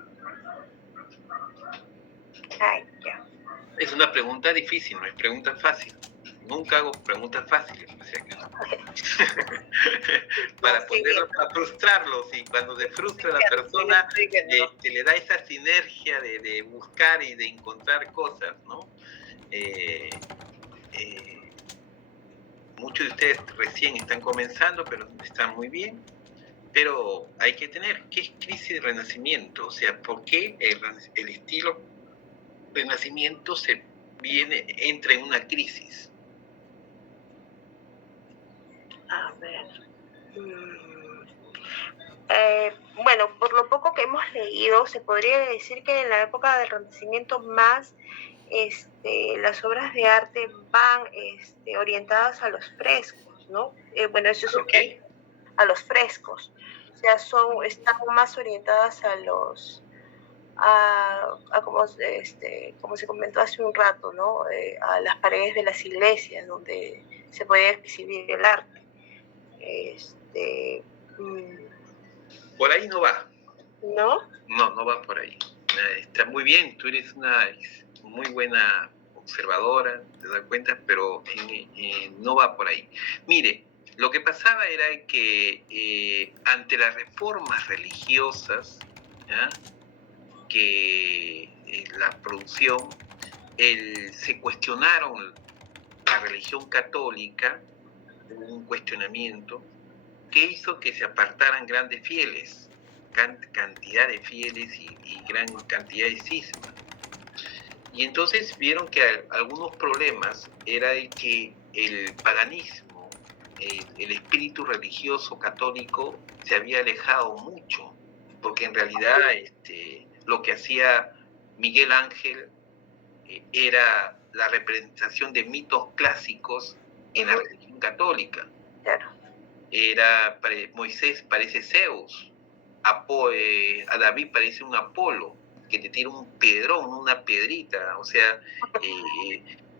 Es una pregunta difícil, no es pregunta fácil. Nunca hago preguntas fáciles, o sea que para frustrarlos, y cuando se frustra la persona, le da esa sinergia de buscar y de encontrar cosas, ¿no? Muchos de ustedes recién están comenzando, pero están muy bien. Pero hay que tener, ¿qué es crisis de renacimiento? O sea, ¿por qué el estilo renacimiento entra en una crisis? A ver. Bueno, por lo poco que hemos leído, se podría decir que en la época del Renacimiento más las obras de arte van orientadas a los frescos, ¿no? Bueno, eso es a los frescos. O sea, están más orientadas como se comentó hace un rato, ¿no? A las paredes de las iglesias donde se podía exhibir el arte. Por ahí no va. ¿No? No va por ahí. Está muy bien, tú eres una muy buena observadora, te das cuenta, pero no va por ahí. Mire, lo que pasaba era que ante las reformas religiosas, ¿ya? Que la producción, se cuestionaron la religión católica, hubo un cuestionamiento que hizo que se apartaran grandes fieles, cantidad de fieles y gran cantidad de cismas. Y entonces vieron que algunos problemas era de que el paganismo, el espíritu religioso católico se había alejado mucho, porque en realidad lo que hacía Miguel Ángel era la representación de mitos clásicos en la religión católica. Moisés parece Zeus, a David parece un Apolo, que te tira un piedrón, una piedrita, o sea,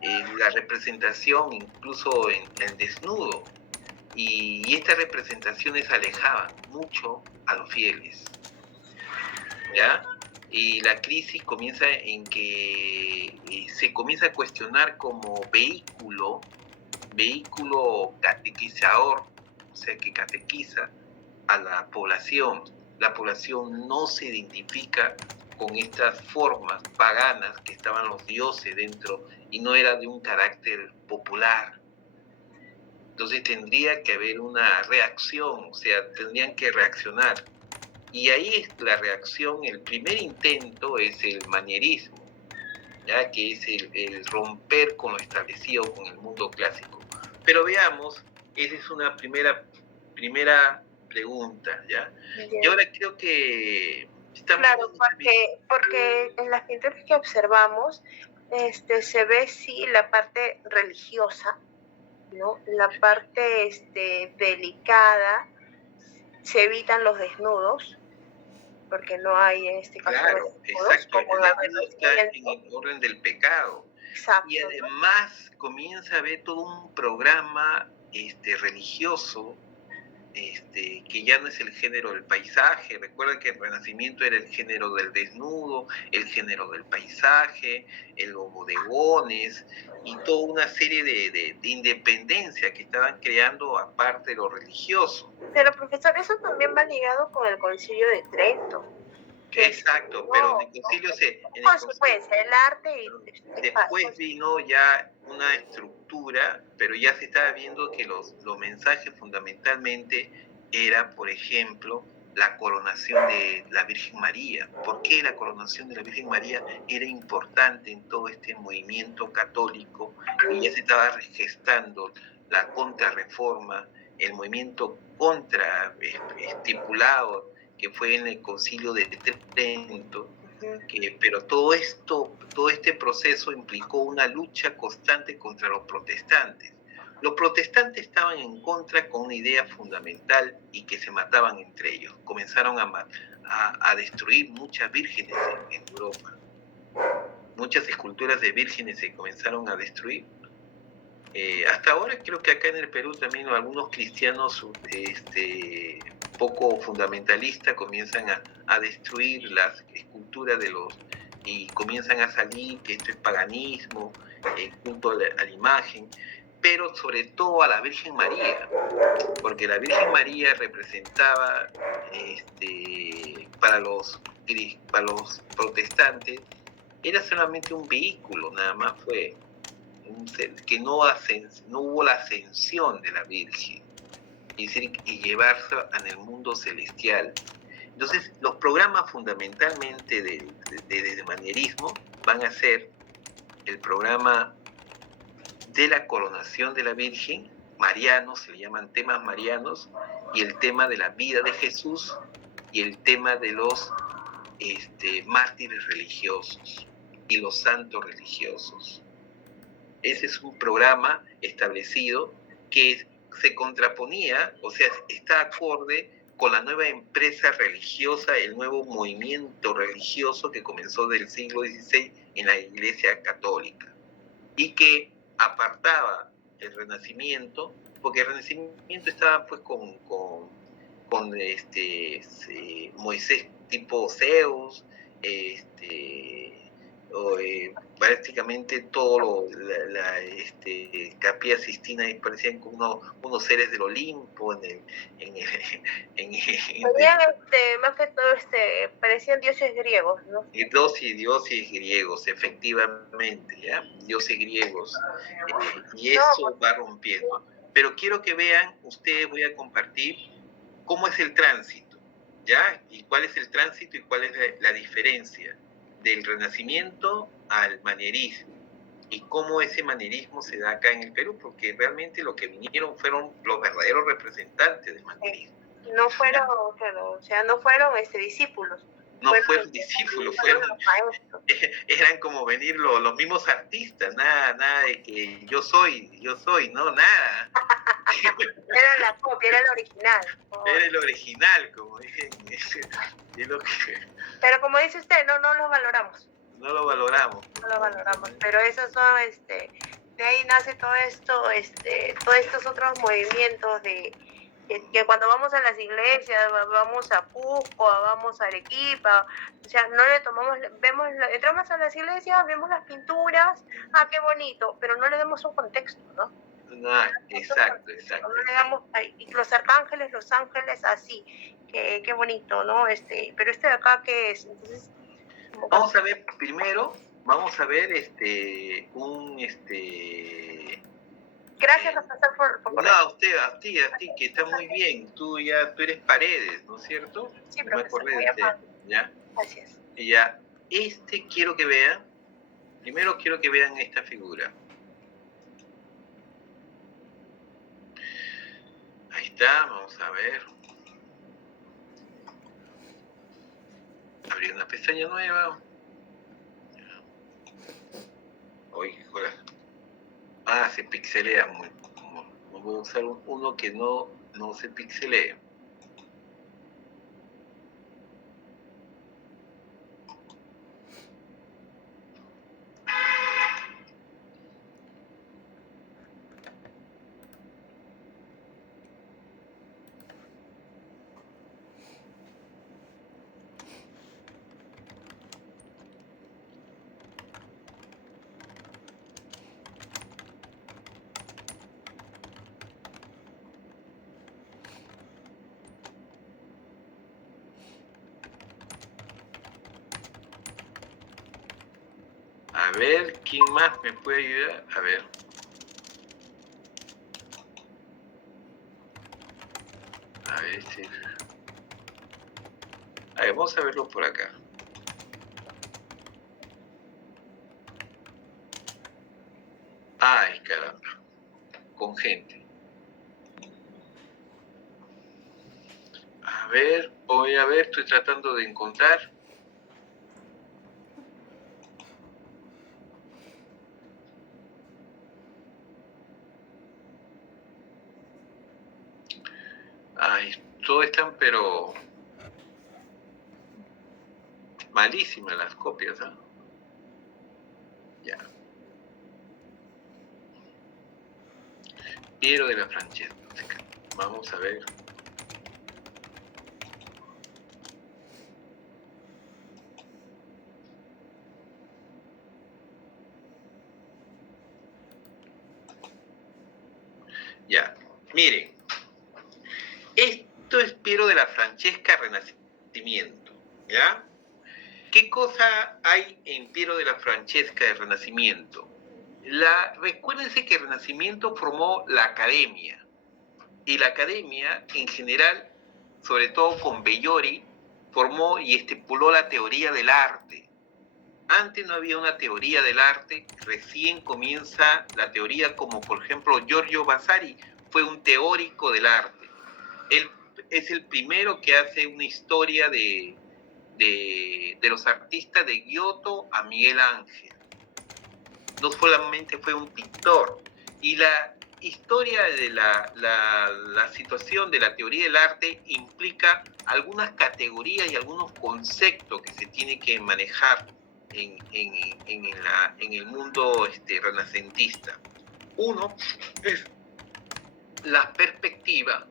la representación incluso en desnudo. Y estas representaciones alejaban mucho a los fieles, ¿ya? Y la crisis comienza en que se comienza a cuestionar como vehículo catequizador, o sea, que catequiza a la población. La población no se identifica con estas formas paganas que estaban los dioses dentro y no era de un carácter popular. Entonces tendría que haber una reacción, o sea, tendrían que reaccionar. Y ahí es la reacción, el primer intento es el manierismo, ¿ya? Que es el romper con lo establecido, con el mundo clásico. Pero veamos, esa es una primera pregunta, ¿ya? Bien. Y ahora creo que claro, porque en las pinturas que observamos se ve sí la parte religiosa, ¿no? La parte delicada, se evitan los desnudos, porque no hay en este caso desnudos, exacto, como el desnudo está en el orden del pecado. Exacto. Y además comienza a haber todo un programa religioso que ya no es el género del paisaje. Recuerden que el Renacimiento era el género del desnudo, el género del paisaje, los bodegones y toda una serie de independencia que estaban creando aparte de lo religioso. Pero profesor, eso también va ligado con el Concilio de Trento. Exacto, pero en el concilio consecuencia, el arte y después vino ya una estructura, pero ya se estaba viendo que los mensajes fundamentalmente era, por ejemplo, la coronación de la Virgen María. ¿Por qué la coronación de la Virgen María era importante en todo este movimiento católico? Y ya se estaba gestando la contrarreforma, el movimiento contra estipulado que fue en el Concilio de Trento, pero todo este proceso implicó una lucha constante contra los protestantes. Los protestantes estaban en contra con una idea fundamental y que se mataban entre ellos. Comenzaron a destruir muchas vírgenes en Europa. Muchas esculturas de vírgenes se comenzaron a destruir. Hasta ahora creo que acá en el Perú también algunos cristianos poco fundamentalistas comienzan a destruir las esculturas y comienzan a salir que esto es paganismo, culto a la imagen, pero sobre todo a la Virgen María, porque la Virgen María representaba para los protestantes, era solamente un vehículo, nada más fue que no hubo la ascensión de la Virgen, y llevarse en el mundo celestial. Entonces, los programas fundamentalmente de manierismo van a ser el programa de la coronación de la Virgen, marianos, se le llaman temas marianos, y el tema de la vida de Jesús, y el tema de los mártires religiosos y los santos religiosos. Ese es un programa establecido que se contraponía, o sea, está acorde con la nueva empresa religiosa, el nuevo movimiento religioso que comenzó del siglo XVI en la Iglesia Católica y que apartaba el Renacimiento, porque el Renacimiento estaba pues con Moisés tipo Zeus, prácticamente todo Capilla Sistina parecían como unos seres del Olimpo más que todo parecían dioses griegos, ¿no? Dioses griegos, efectivamente, ¿ya? Dioses griegos, y eso va rompiendo. Pero quiero que vean, ustedes voy a compartir cómo es el tránsito, ¿ya? Y cuál es el tránsito y cuál es la diferencia del Renacimiento al manierismo y cómo ese manierismo se da acá en el Perú, porque realmente lo que vinieron fueron los verdaderos representantes del manierismo. No fueron, no fueron discípulos. No fueron discípulos, eran como venir los mismos artistas, nada de que yo soy, no, nada. Era la copia, era el original. Era el original, como dicen. Pero como dice usted, no lo valoramos. No lo valoramos. No lo valoramos, pero esos son, de ahí nace todo esto, todos estos otros movimientos que cuando vamos a las iglesias, vamos a Cusco, vamos a Arequipa, o sea, no le tomamos, entramos a las iglesias, vemos las pinturas, qué bonito, pero no le damos un contexto, ¿no? Exacto. No le damos, los ángeles, así, qué bonito, ¿no? Pero de acá, ¿qué es? Entonces, vamos a ver primero, Gracias, profesor, por no, a ti, que está muy bien. Tú eres Paredes, ¿no es cierto? Sí, no profesor, ¿ya? Gracias. Ya, quiero que vean, primero quiero que vean esta figura. Ahí está, vamos a ver. Abrir una pestaña nueva. Oye, joder. Se pixelea muy. Voy a usar uno que no se pixelee. A ver, ¿quién más me puede ayudar? A ver. A ver, sí. A ver, vamos a verlo por acá. Ay, caramba. Con gente. A ver, voy a ver, estoy tratando de encontrar. Ay, todos están, pero malísimas las copias, ¿eh? Ya. Piero de la Francesca. Vamos a ver. Ya, miren. Esto es Piero de la Francesca Renacimiento, ¿ya? ¿Qué cosa hay en Piero de la Francesca de Renacimiento? Recuérdense que el Renacimiento formó la academia, y la academia en general, sobre todo con Bellori, formó y estipuló la teoría del arte. Antes no había una teoría del arte, recién comienza la teoría, como por ejemplo Giorgio Vasari fue un teórico del arte. Él es el primero que hace una historia de los artistas de Giotto a Miguel Ángel. No solamente fue un pintor. Y la historia de la situación de la teoría del arte implica algunas categorías y algunos conceptos que se tiene que manejar en el mundo renacentista. Uno es la perspectiva.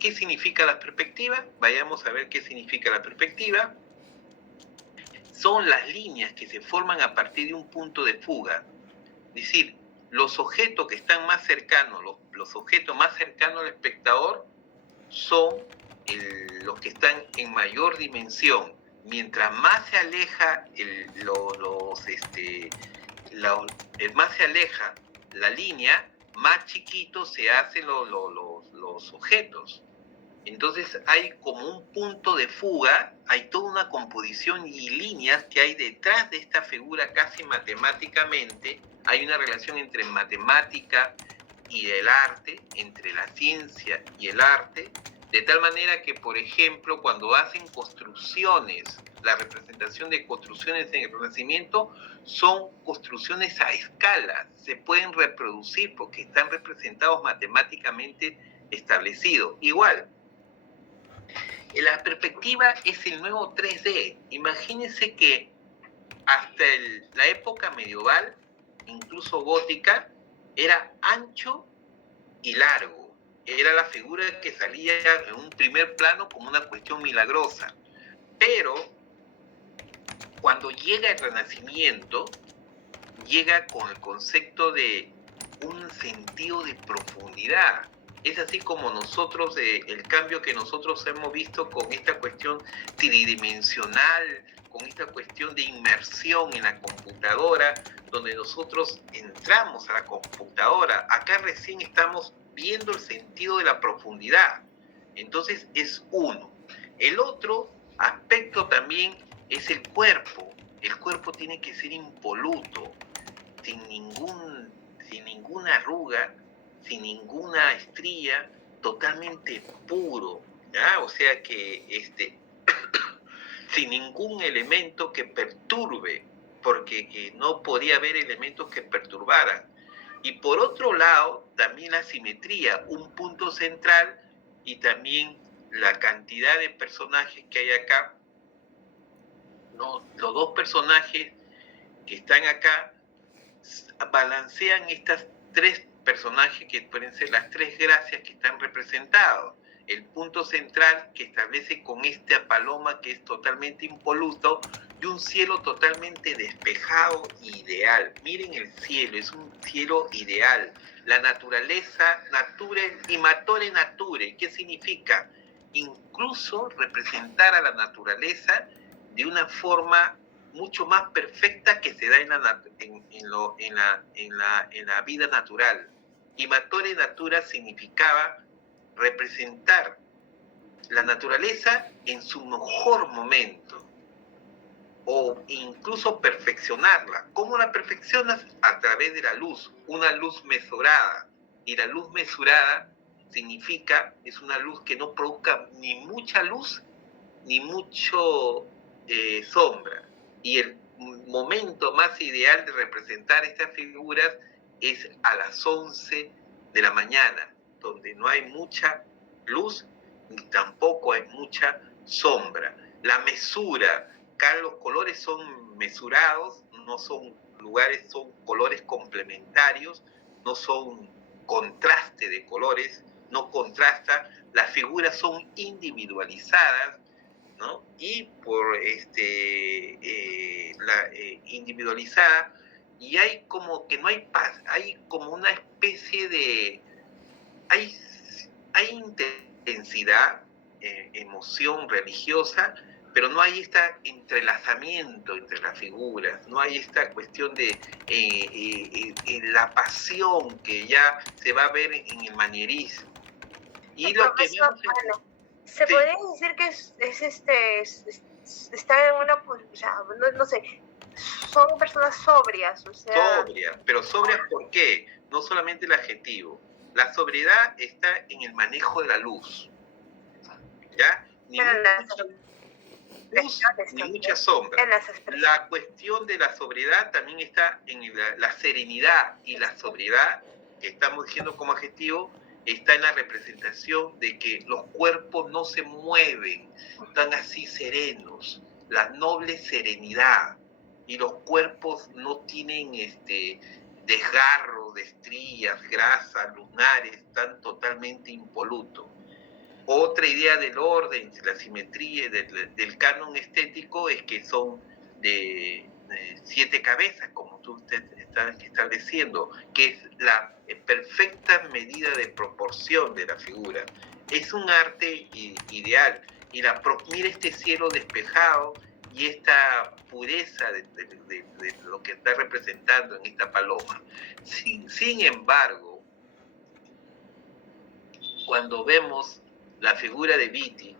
¿Qué significa la perspectiva? Vayamos a ver qué significa la perspectiva. Son las líneas que se forman a partir de un punto de fuga. Es decir, los objetos que están más cercanos, los objetos más cercanos al espectador son los que están en mayor dimensión. Mientras más se aleja más se aleja la línea, más chiquitos se hacen los objetos. Entonces hay como un punto de fuga, hay toda una composición y líneas que hay detrás de esta figura casi matemáticamente. Hay una relación entre matemática y el arte, entre la ciencia y el arte, de tal manera que, por ejemplo, cuando hacen construcciones, la representación de construcciones en el Renacimiento son construcciones a escala, se pueden reproducir porque están representados matemáticamente establecidos. Igual, la perspectiva es el nuevo 3D. Imagínense que hasta la época medieval, incluso gótica, era ancho y largo. Era la figura que salía en un primer plano como una cuestión milagrosa. Pero cuando llega el Renacimiento, llega con el concepto de un sentido de profundidad. Es así como nosotros, el cambio que nosotros hemos visto con esta cuestión tridimensional, con esta cuestión de inmersión en la computadora, donde nosotros entramos a la computadora. Acá recién estamos viendo el sentido de la profundidad. Entonces es uno. El otro aspecto también es el cuerpo. El cuerpo tiene que ser impoluto, sin ninguna arruga, sin ninguna estría, totalmente puro, ¿ya? O sea que sin ningún elemento que perturbe, porque no podía haber elementos que perturbaran. Y por otro lado, también la simetría, un punto central, y también la cantidad de personajes que hay acá. No, los dos personajes que están acá balancean estas tres personajes que pueden ser las tres gracias que están representados. El punto central que establece con esta paloma que es totalmente impoluto y un cielo totalmente despejado e ideal. Miren el cielo, es un cielo ideal. La naturaleza, nature y matore nature. ¿Qué significa? Incluso representar a la naturaleza de una forma mucho más perfecta que se da en la vida natural. Imatore natura significaba representar la naturaleza en su mejor momento, o incluso perfeccionarla. ¿Cómo la perfeccionas? A través de la luz, una luz mesurada. Y la luz mesurada significa, es una luz que no produzca ni mucha luz, ni mucho sombra. Y el momento más ideal de representar estas figuras es a las 11 de la mañana, donde no hay mucha luz, ni tampoco hay mucha sombra. La mesura, acá los colores son mesurados, no son lugares, son colores complementarios, no son contraste de colores, no contrasta, las figuras son individualizadas, ¿no? Y por individualizada, y hay como que no hay paz, hay como una especie de, hay intensidad, emoción religiosa, pero no hay este entrelazamiento entre las figuras, no hay esta cuestión de la pasión que ya se va a ver en el manierismo. Y lo que vemos se podría decir que está en una, o sea, no sé, son personas sobrias, o sea... Sobrias, pero sobrias ¿por qué? No solamente el adjetivo. La sobriedad está en el manejo de la luz, ¿ya? Ni mucha luz, ni mucha sombra. La cuestión de la sobriedad también está en la serenidad, y la sobriedad, que estamos diciendo como adjetivo, está en la representación de que los cuerpos no se mueven, están así serenos, la noble serenidad, y los cuerpos no tienen desgarro de estrías, grasas, lunares, están totalmente impolutos. Otra idea del orden, de la simetría, del canon estético, es que son de 7 cabezas, como tú estás estableciendo, que es la perfecta medida de proporción de la figura. Es un arte ideal. Y mira este cielo despejado y esta pureza de lo que está representando en esta paloma. Sin embargo, cuando vemos la figura de Viti,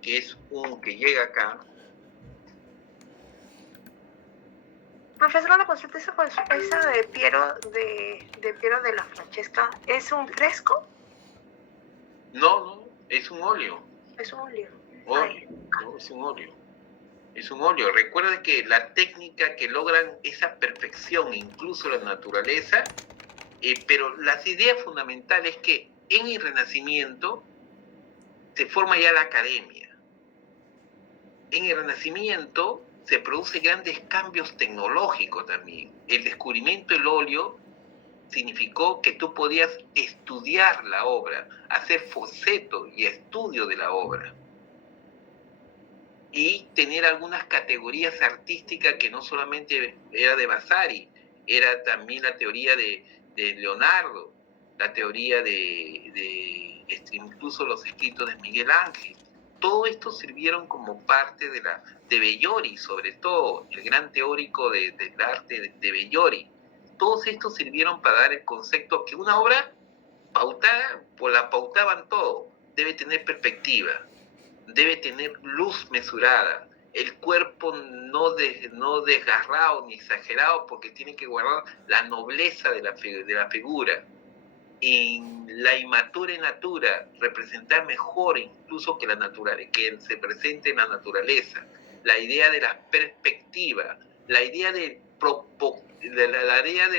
que es un que llega acá. Profesor, una consulta, esa de Piero de la Francesca, ¿es un fresco? No, es un óleo. Es un óleo. No, es un óleo. Es un óleo. Recuerda que la técnica que logran esa perfección, incluso la naturaleza, pero las ideas fundamentales es que en el Renacimiento se forma ya la academia. En el Renacimiento se producen grandes cambios tecnológicos también. El descubrimiento del óleo significó que tú podías estudiar la obra, hacer boceto y estudio de la obra, y tener algunas categorías artísticas que no solamente era de Vasari, era también la teoría de Leonardo, la teoría de incluso los escritos de Miguel Ángel. Todo esto sirvieron como parte de Bellori, sobre todo, el gran teórico del arte de Bellori. Todos estos sirvieron para dar el concepto que una obra pautada, pues la pautaban todo, debe tener perspectiva, debe tener luz mesurada, el cuerpo no desgarrado ni exagerado, porque tiene que guardar la nobleza de la figura. En la imature natura, representar mejor incluso que la naturaleza, que se presente en la naturaleza, la idea de la perspectiva, la idea de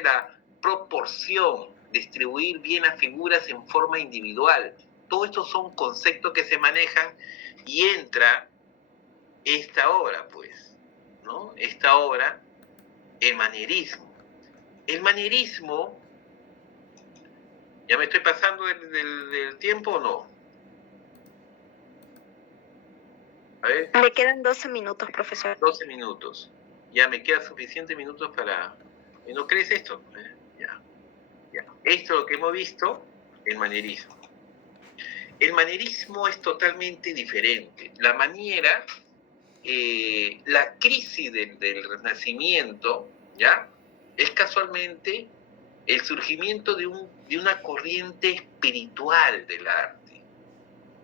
la proporción, distribuir bien las figuras en forma individual. Todo esto son conceptos que se manejan, y entra esta obra, pues, ¿no? Esta obra, el manierismo. El manierismo, ¿ya me estoy pasando del tiempo o no? A ver. Le quedan 12 minutos, profesor. 12 minutos. Ya me quedan suficientes minutos para... ¿No crees esto? Ya. Esto es lo que hemos visto, el manierismo. El manierismo es totalmente diferente. La maniera la crisis del Renacimiento, ¿ya? Es casualmente el surgimiento de una corriente espiritual del arte,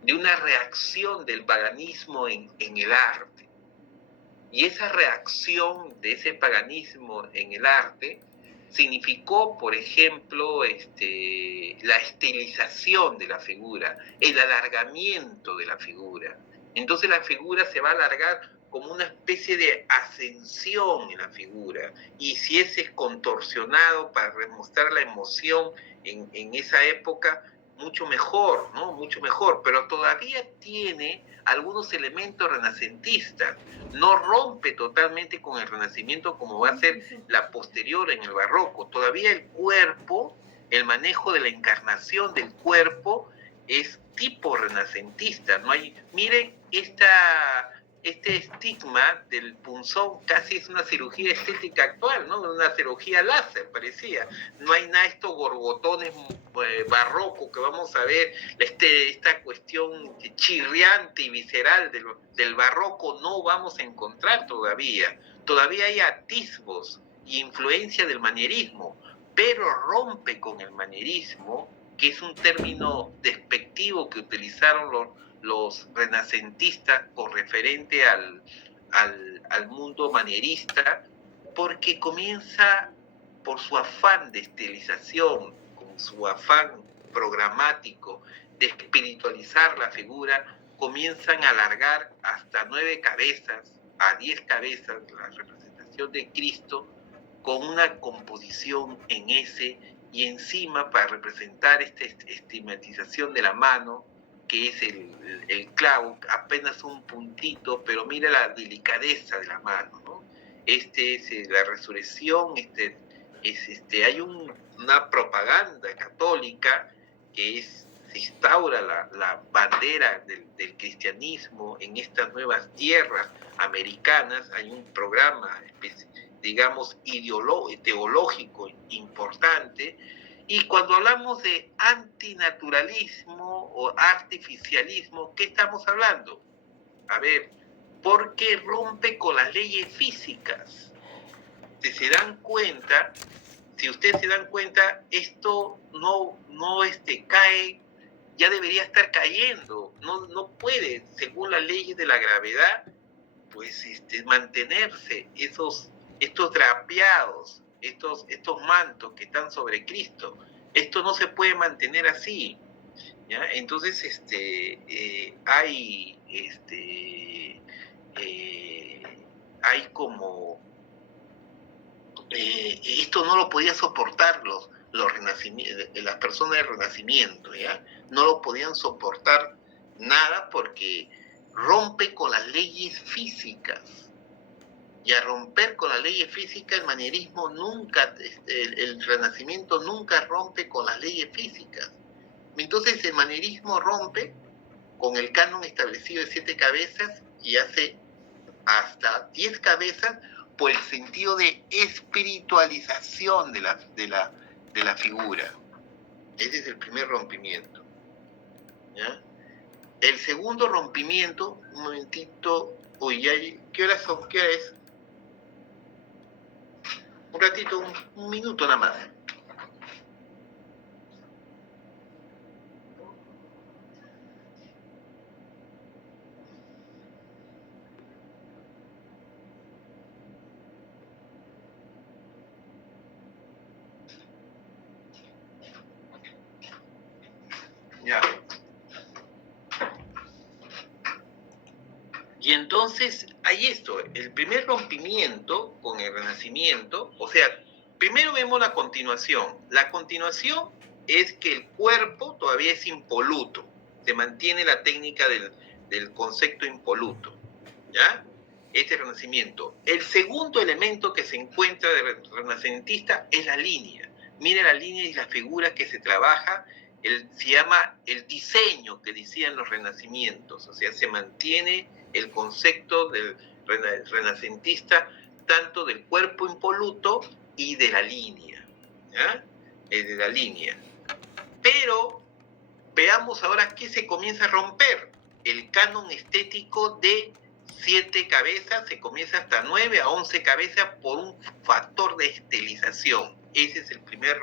de una reacción del paganismo en el arte. Y esa reacción de ese paganismo en el arte significó, por ejemplo, la estilización de la figura, el alargamiento de la figura. Entonces la figura se va a alargar como una especie de ascensión en la figura. Y si ese es contorsionado para demostrar la emoción en esa época, mucho mejor, ¿no? Mucho mejor. Pero todavía tiene algunos elementos renacentistas. No rompe totalmente con el Renacimiento como va a ser la posterior en el Barroco. Todavía el cuerpo, el manejo de la encarnación del cuerpo es tipo renacentista. No hay, miren este estigma del punzón, casi es una cirugía estética actual, ¿no? Una cirugía láser, parecía. No hay nada de estos gorgotones barrocos que vamos a ver, esta cuestión chirriante y visceral del barroco no vamos a encontrar todavía. Todavía hay atisbos y influencia del manierismo, pero rompe con el manierismo, que es un término despectivo que utilizaron los renacentistas con referente al mundo manierista, porque comienza por su afán de estilización, con su afán programático de espiritualizar la figura, comienzan a alargar hasta 9 cabezas, a 10 cabezas la representación de Cristo, con una composición en S, y encima para representar esta estigmatización de la mano, que es el clavo, apenas un puntito, pero mira la delicadeza de la mano, ¿no? Es la resurrección, hay una propaganda católica que se instaura la bandera del cristianismo en estas nuevas tierras americanas. Hay un programa, digamos, teológico importante. Y cuando hablamos de antinaturalismo o artificialismo, ¿qué estamos hablando? A ver, porque rompe con las leyes físicas. Si ustedes se dan cuenta, esto no cae, ya debería estar cayendo. No puede, según las leyes de la gravedad, pues mantenerse estos drapeados, estos mantos que están sobre Cristo. Esto no se puede mantener así, ¿ya? Entonces hay como esto no lo podían soportar las personas del Renacimiento, ¿ya? No lo podían soportar nada porque rompe con las leyes físicas. Y a romper con las leyes físicas, el manierismo nunca, el Renacimiento nunca rompe con las leyes físicas. Entonces el manierismo rompe con el canon establecido de 7 cabezas y hace hasta 10 cabezas por el sentido de espiritualización de la figura. Ese es el primer rompimiento, ¿ya? El segundo rompimiento, un momentito, ¿qué hora son? ¿Qué hora es? Un ratito, un minuto nada más. Ya. Y entonces hay esto, el primer rompimiento con el Renacimiento, o sea, primero vemos la continuación. La continuación es que el cuerpo todavía es impoluto, se mantiene la técnica del concepto impoluto, ¿ya? Este Renacimiento. El segundo elemento que se encuentra de renacentista es la línea. Mire la línea y la figura que se trabaja, se llama el diseño que decían los renacimientos, o sea, se mantiene el concepto del renacentista tanto del cuerpo impoluto y de la línea, ¿ya? De la línea. Pero veamos ahora qué se comienza a romper: el canon estético de 7 cabezas, se comienza hasta 9 a 11 cabezas por un factor de estilización. Ese es el primer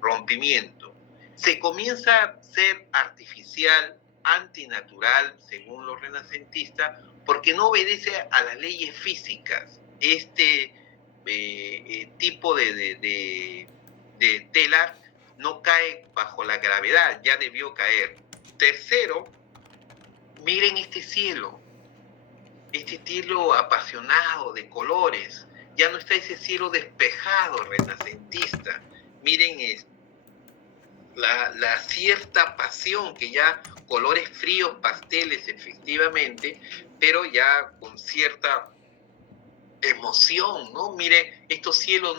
rompimiento. Se comienza a ser artificial, antinatural, según los renacentistas, porque no obedece a las leyes físicas. Este tipo de telar no cae bajo la gravedad, ya debió caer. Tercero, miren este cielo apasionado de colores, ya no está ese cielo despejado renacentista. Miren la cierta pasión, que ya colores fríos, pasteles efectivamente, pero ya con cierta emoción, ¿no? Mire, estos cielos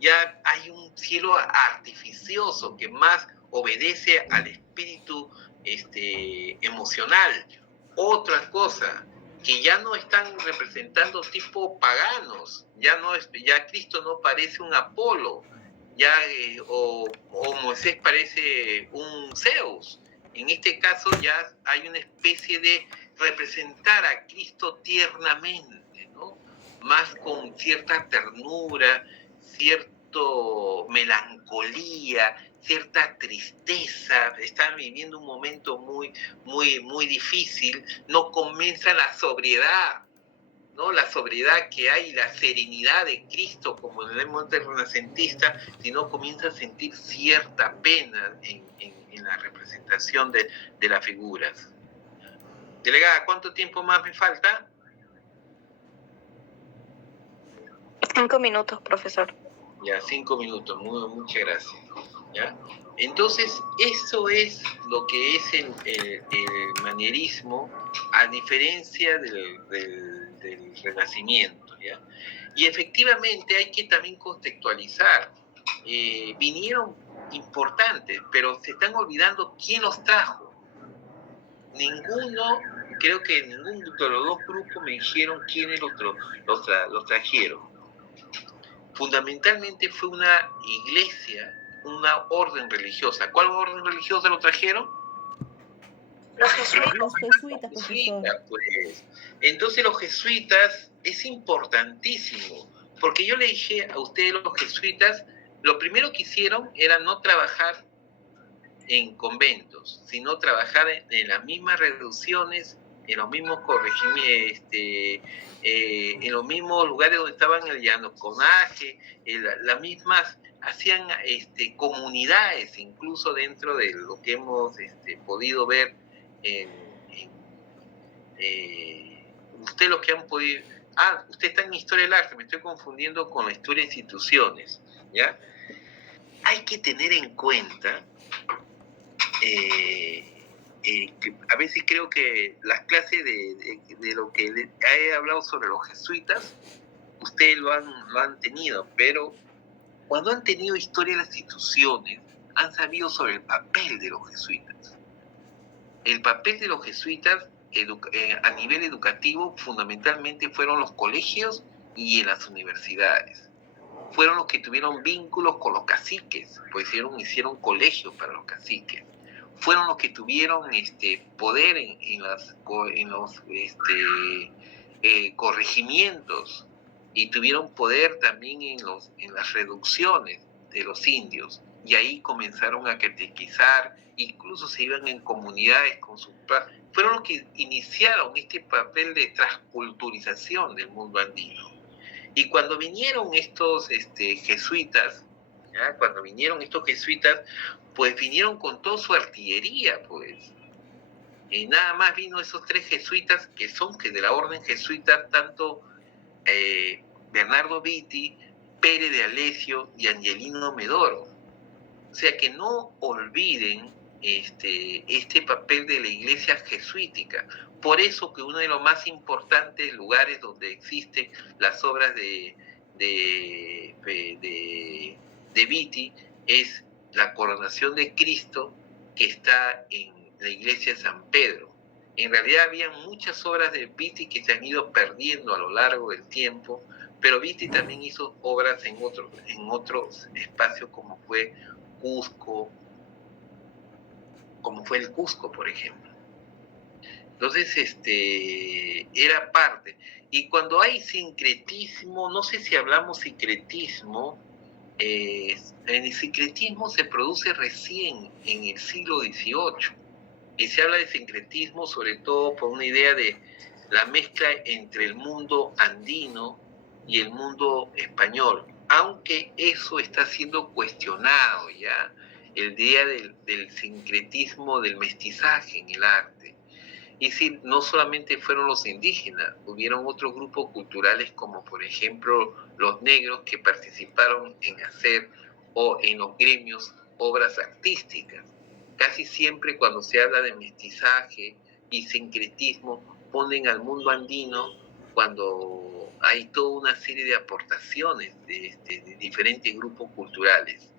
ya hay un cielo artificioso que más obedece al espíritu emocional. Otra cosa, que ya no están representando tipo paganos, ya Cristo no parece un Apolo, o Moisés parece un Zeus. En este caso ya hay una especie de representar a Cristo tiernamente, ¿no? Más con cierta ternura, cierto melancolía, cierta tristeza. Están viviendo un momento muy, muy, muy difícil. No comienza la sobriedad, ¿no? La sobriedad que hay, la serenidad de Cristo, como en el monte renacentista, sino comienza a sentir cierta pena en la representación de las figuras. Delegada, ¿cuánto tiempo más me falta? 5 minutos, profesor. Ya, 5 minutos, muchas gracias. ¿Ya? Entonces, eso es lo que es el manierismo, a diferencia del Renacimiento, ¿ya? Y efectivamente hay que también contextualizar. Vinieron importantes, pero se están olvidando quién los trajo. Creo que ninguno de los dos grupos me dijeron quiénes los trajeron. Fundamentalmente fue una iglesia, una orden religiosa. ¿Cuál orden religiosa lo trajeron? Los jesuitas. Los jesuitas, profesor. Pues. Entonces los jesuitas es importantísimo, porque yo le dije a ustedes, los jesuitas, lo primero que hicieron era no trabajar en conventos, sino trabajar en las mismas reducciones, en los mismos corregimientos, en los mismos lugares donde estaban el llanoconaje, las mismas, hacían comunidades, incluso dentro de lo que hemos podido ver usted lo que han podido... usted está en Historia del Arte, me estoy confundiendo con la Historia de Instituciones, ¿ya? Hay que tener en cuenta que a veces creo que las clases de lo que he hablado sobre los jesuitas, ustedes lo han tenido, pero cuando han tenido historia de las instituciones, han sabido sobre el papel de los jesuitas. El papel de los jesuitas a nivel educativo fundamentalmente fueron los colegios y en las universidades. Fueron los que tuvieron vínculos con los caciques, pues hicieron colegios para los caciques. Fueron los que tuvieron poder en los corregimientos, y tuvieron poder también en las reducciones de los indios, y ahí comenzaron a catequizar, incluso se iban en comunidades con sus padres. Fueron los que iniciaron este papel de transculturización del mundo andino. Y cuando vinieron estos jesuitas, ¿ya? Pues vinieron con toda su artillería, pues. Nada más vino esos 3 jesuitas que son de la orden jesuita, tanto Bernardo Vitti, Pérez de Alessio y Angelino Medoro. O sea que no olviden este papel de la iglesia jesuítica. Por eso que uno de los más importantes lugares donde existen las obras de Vitti es la coronación de Cristo, que está en la iglesia de San Pedro. En realidad había muchas obras de Vitti que se han ido perdiendo a lo largo del tiempo, pero Vitti también hizo obras en otros espacios, como fue Cusco, como fue el Cusco, por ejemplo. Entonces, era parte. Y cuando hay sincretismo, no sé si hablamos sincretismo, el sincretismo se produce recién en el siglo XVIII. Y se habla de sincretismo sobre todo por una idea de la mezcla entre el mundo andino y el mundo español, aunque eso está siendo cuestionado ya, el día del sincretismo, del mestizaje en el arte. Y sí, no solamente fueron los indígenas, hubieron otros grupos culturales como por ejemplo los negros que participaron en hacer o en los gremios obras artísticas. Casi siempre cuando se habla de mestizaje y sincretismo ponen al mundo andino cuando hay toda una serie de aportaciones de diferentes grupos culturales.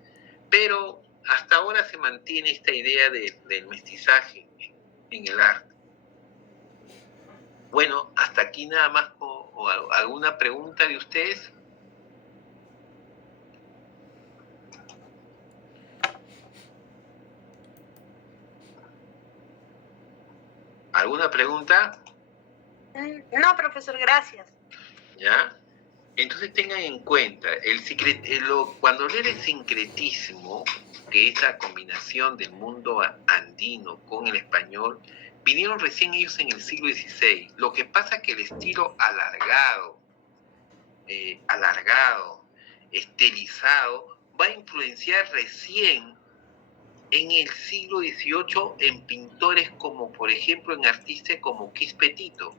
Pero hasta ahora se mantiene esta idea del mestizaje en el arte. Bueno, hasta aquí nada más. ¿O alguna pregunta de ustedes? ¿Alguna pregunta? No, profesor, gracias. ¿Ya? Entonces tengan en cuenta, cuando hablo del sincretismo, que es la combinación del mundo andino con el español, vinieron recién ellos en el siglo XVI. Lo que pasa es que el estilo alargado, estilizado, va a influenciar recién en el siglo XVIII en pintores como, por ejemplo, en artistas como Quispe-Tito,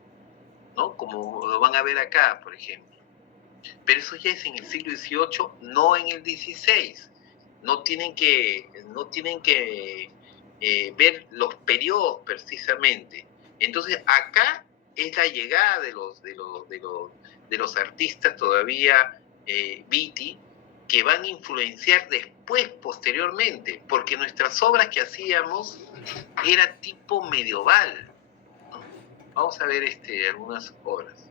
¿no? Como lo van a ver acá, por ejemplo. Pero eso ya es en el siglo XVIII, no en el XVI. No tienen que ver los periodos precisamente. Entonces acá es la llegada de los artistas todavía Viti, que van a influenciar después, posteriormente, porque nuestras obras que hacíamos era tipo medieval, ¿no? Vamos a ver algunas obras.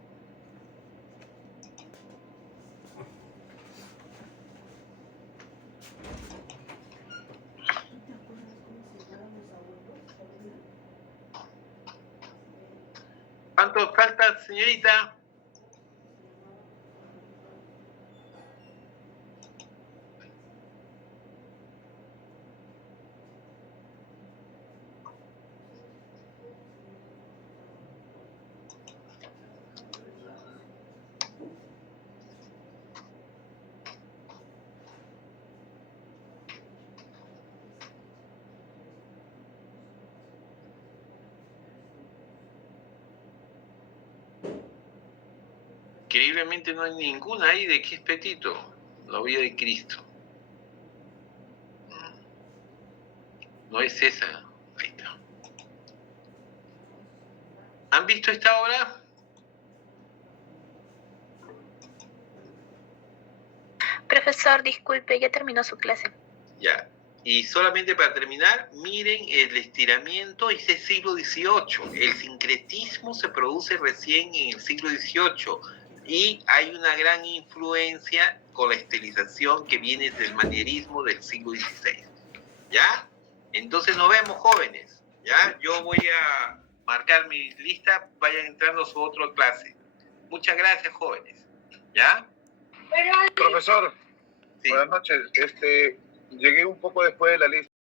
¿Cuánto falta, señorita? Increíblemente no hay ninguna ahí de Quispe-Tito, la vida de Cristo. No es esa. Ahí está. ¿Han visto esta obra? Profesor, disculpe, ya terminó su clase. Ya. Y solamente para terminar, miren el estiramiento, es del siglo XVIII. El sincretismo se produce recién en el siglo XVIII. Y hay una gran influencia con la estilización que viene del manierismo del siglo XVI. ¿Ya? Entonces nos vemos, jóvenes. ¿Ya? Yo voy a marcar mi lista, vayan entrando a su otra clase. Muchas gracias, jóvenes. ¿Ya? Profesor, sí. Buenas noches. Llegué un poco después de la lista.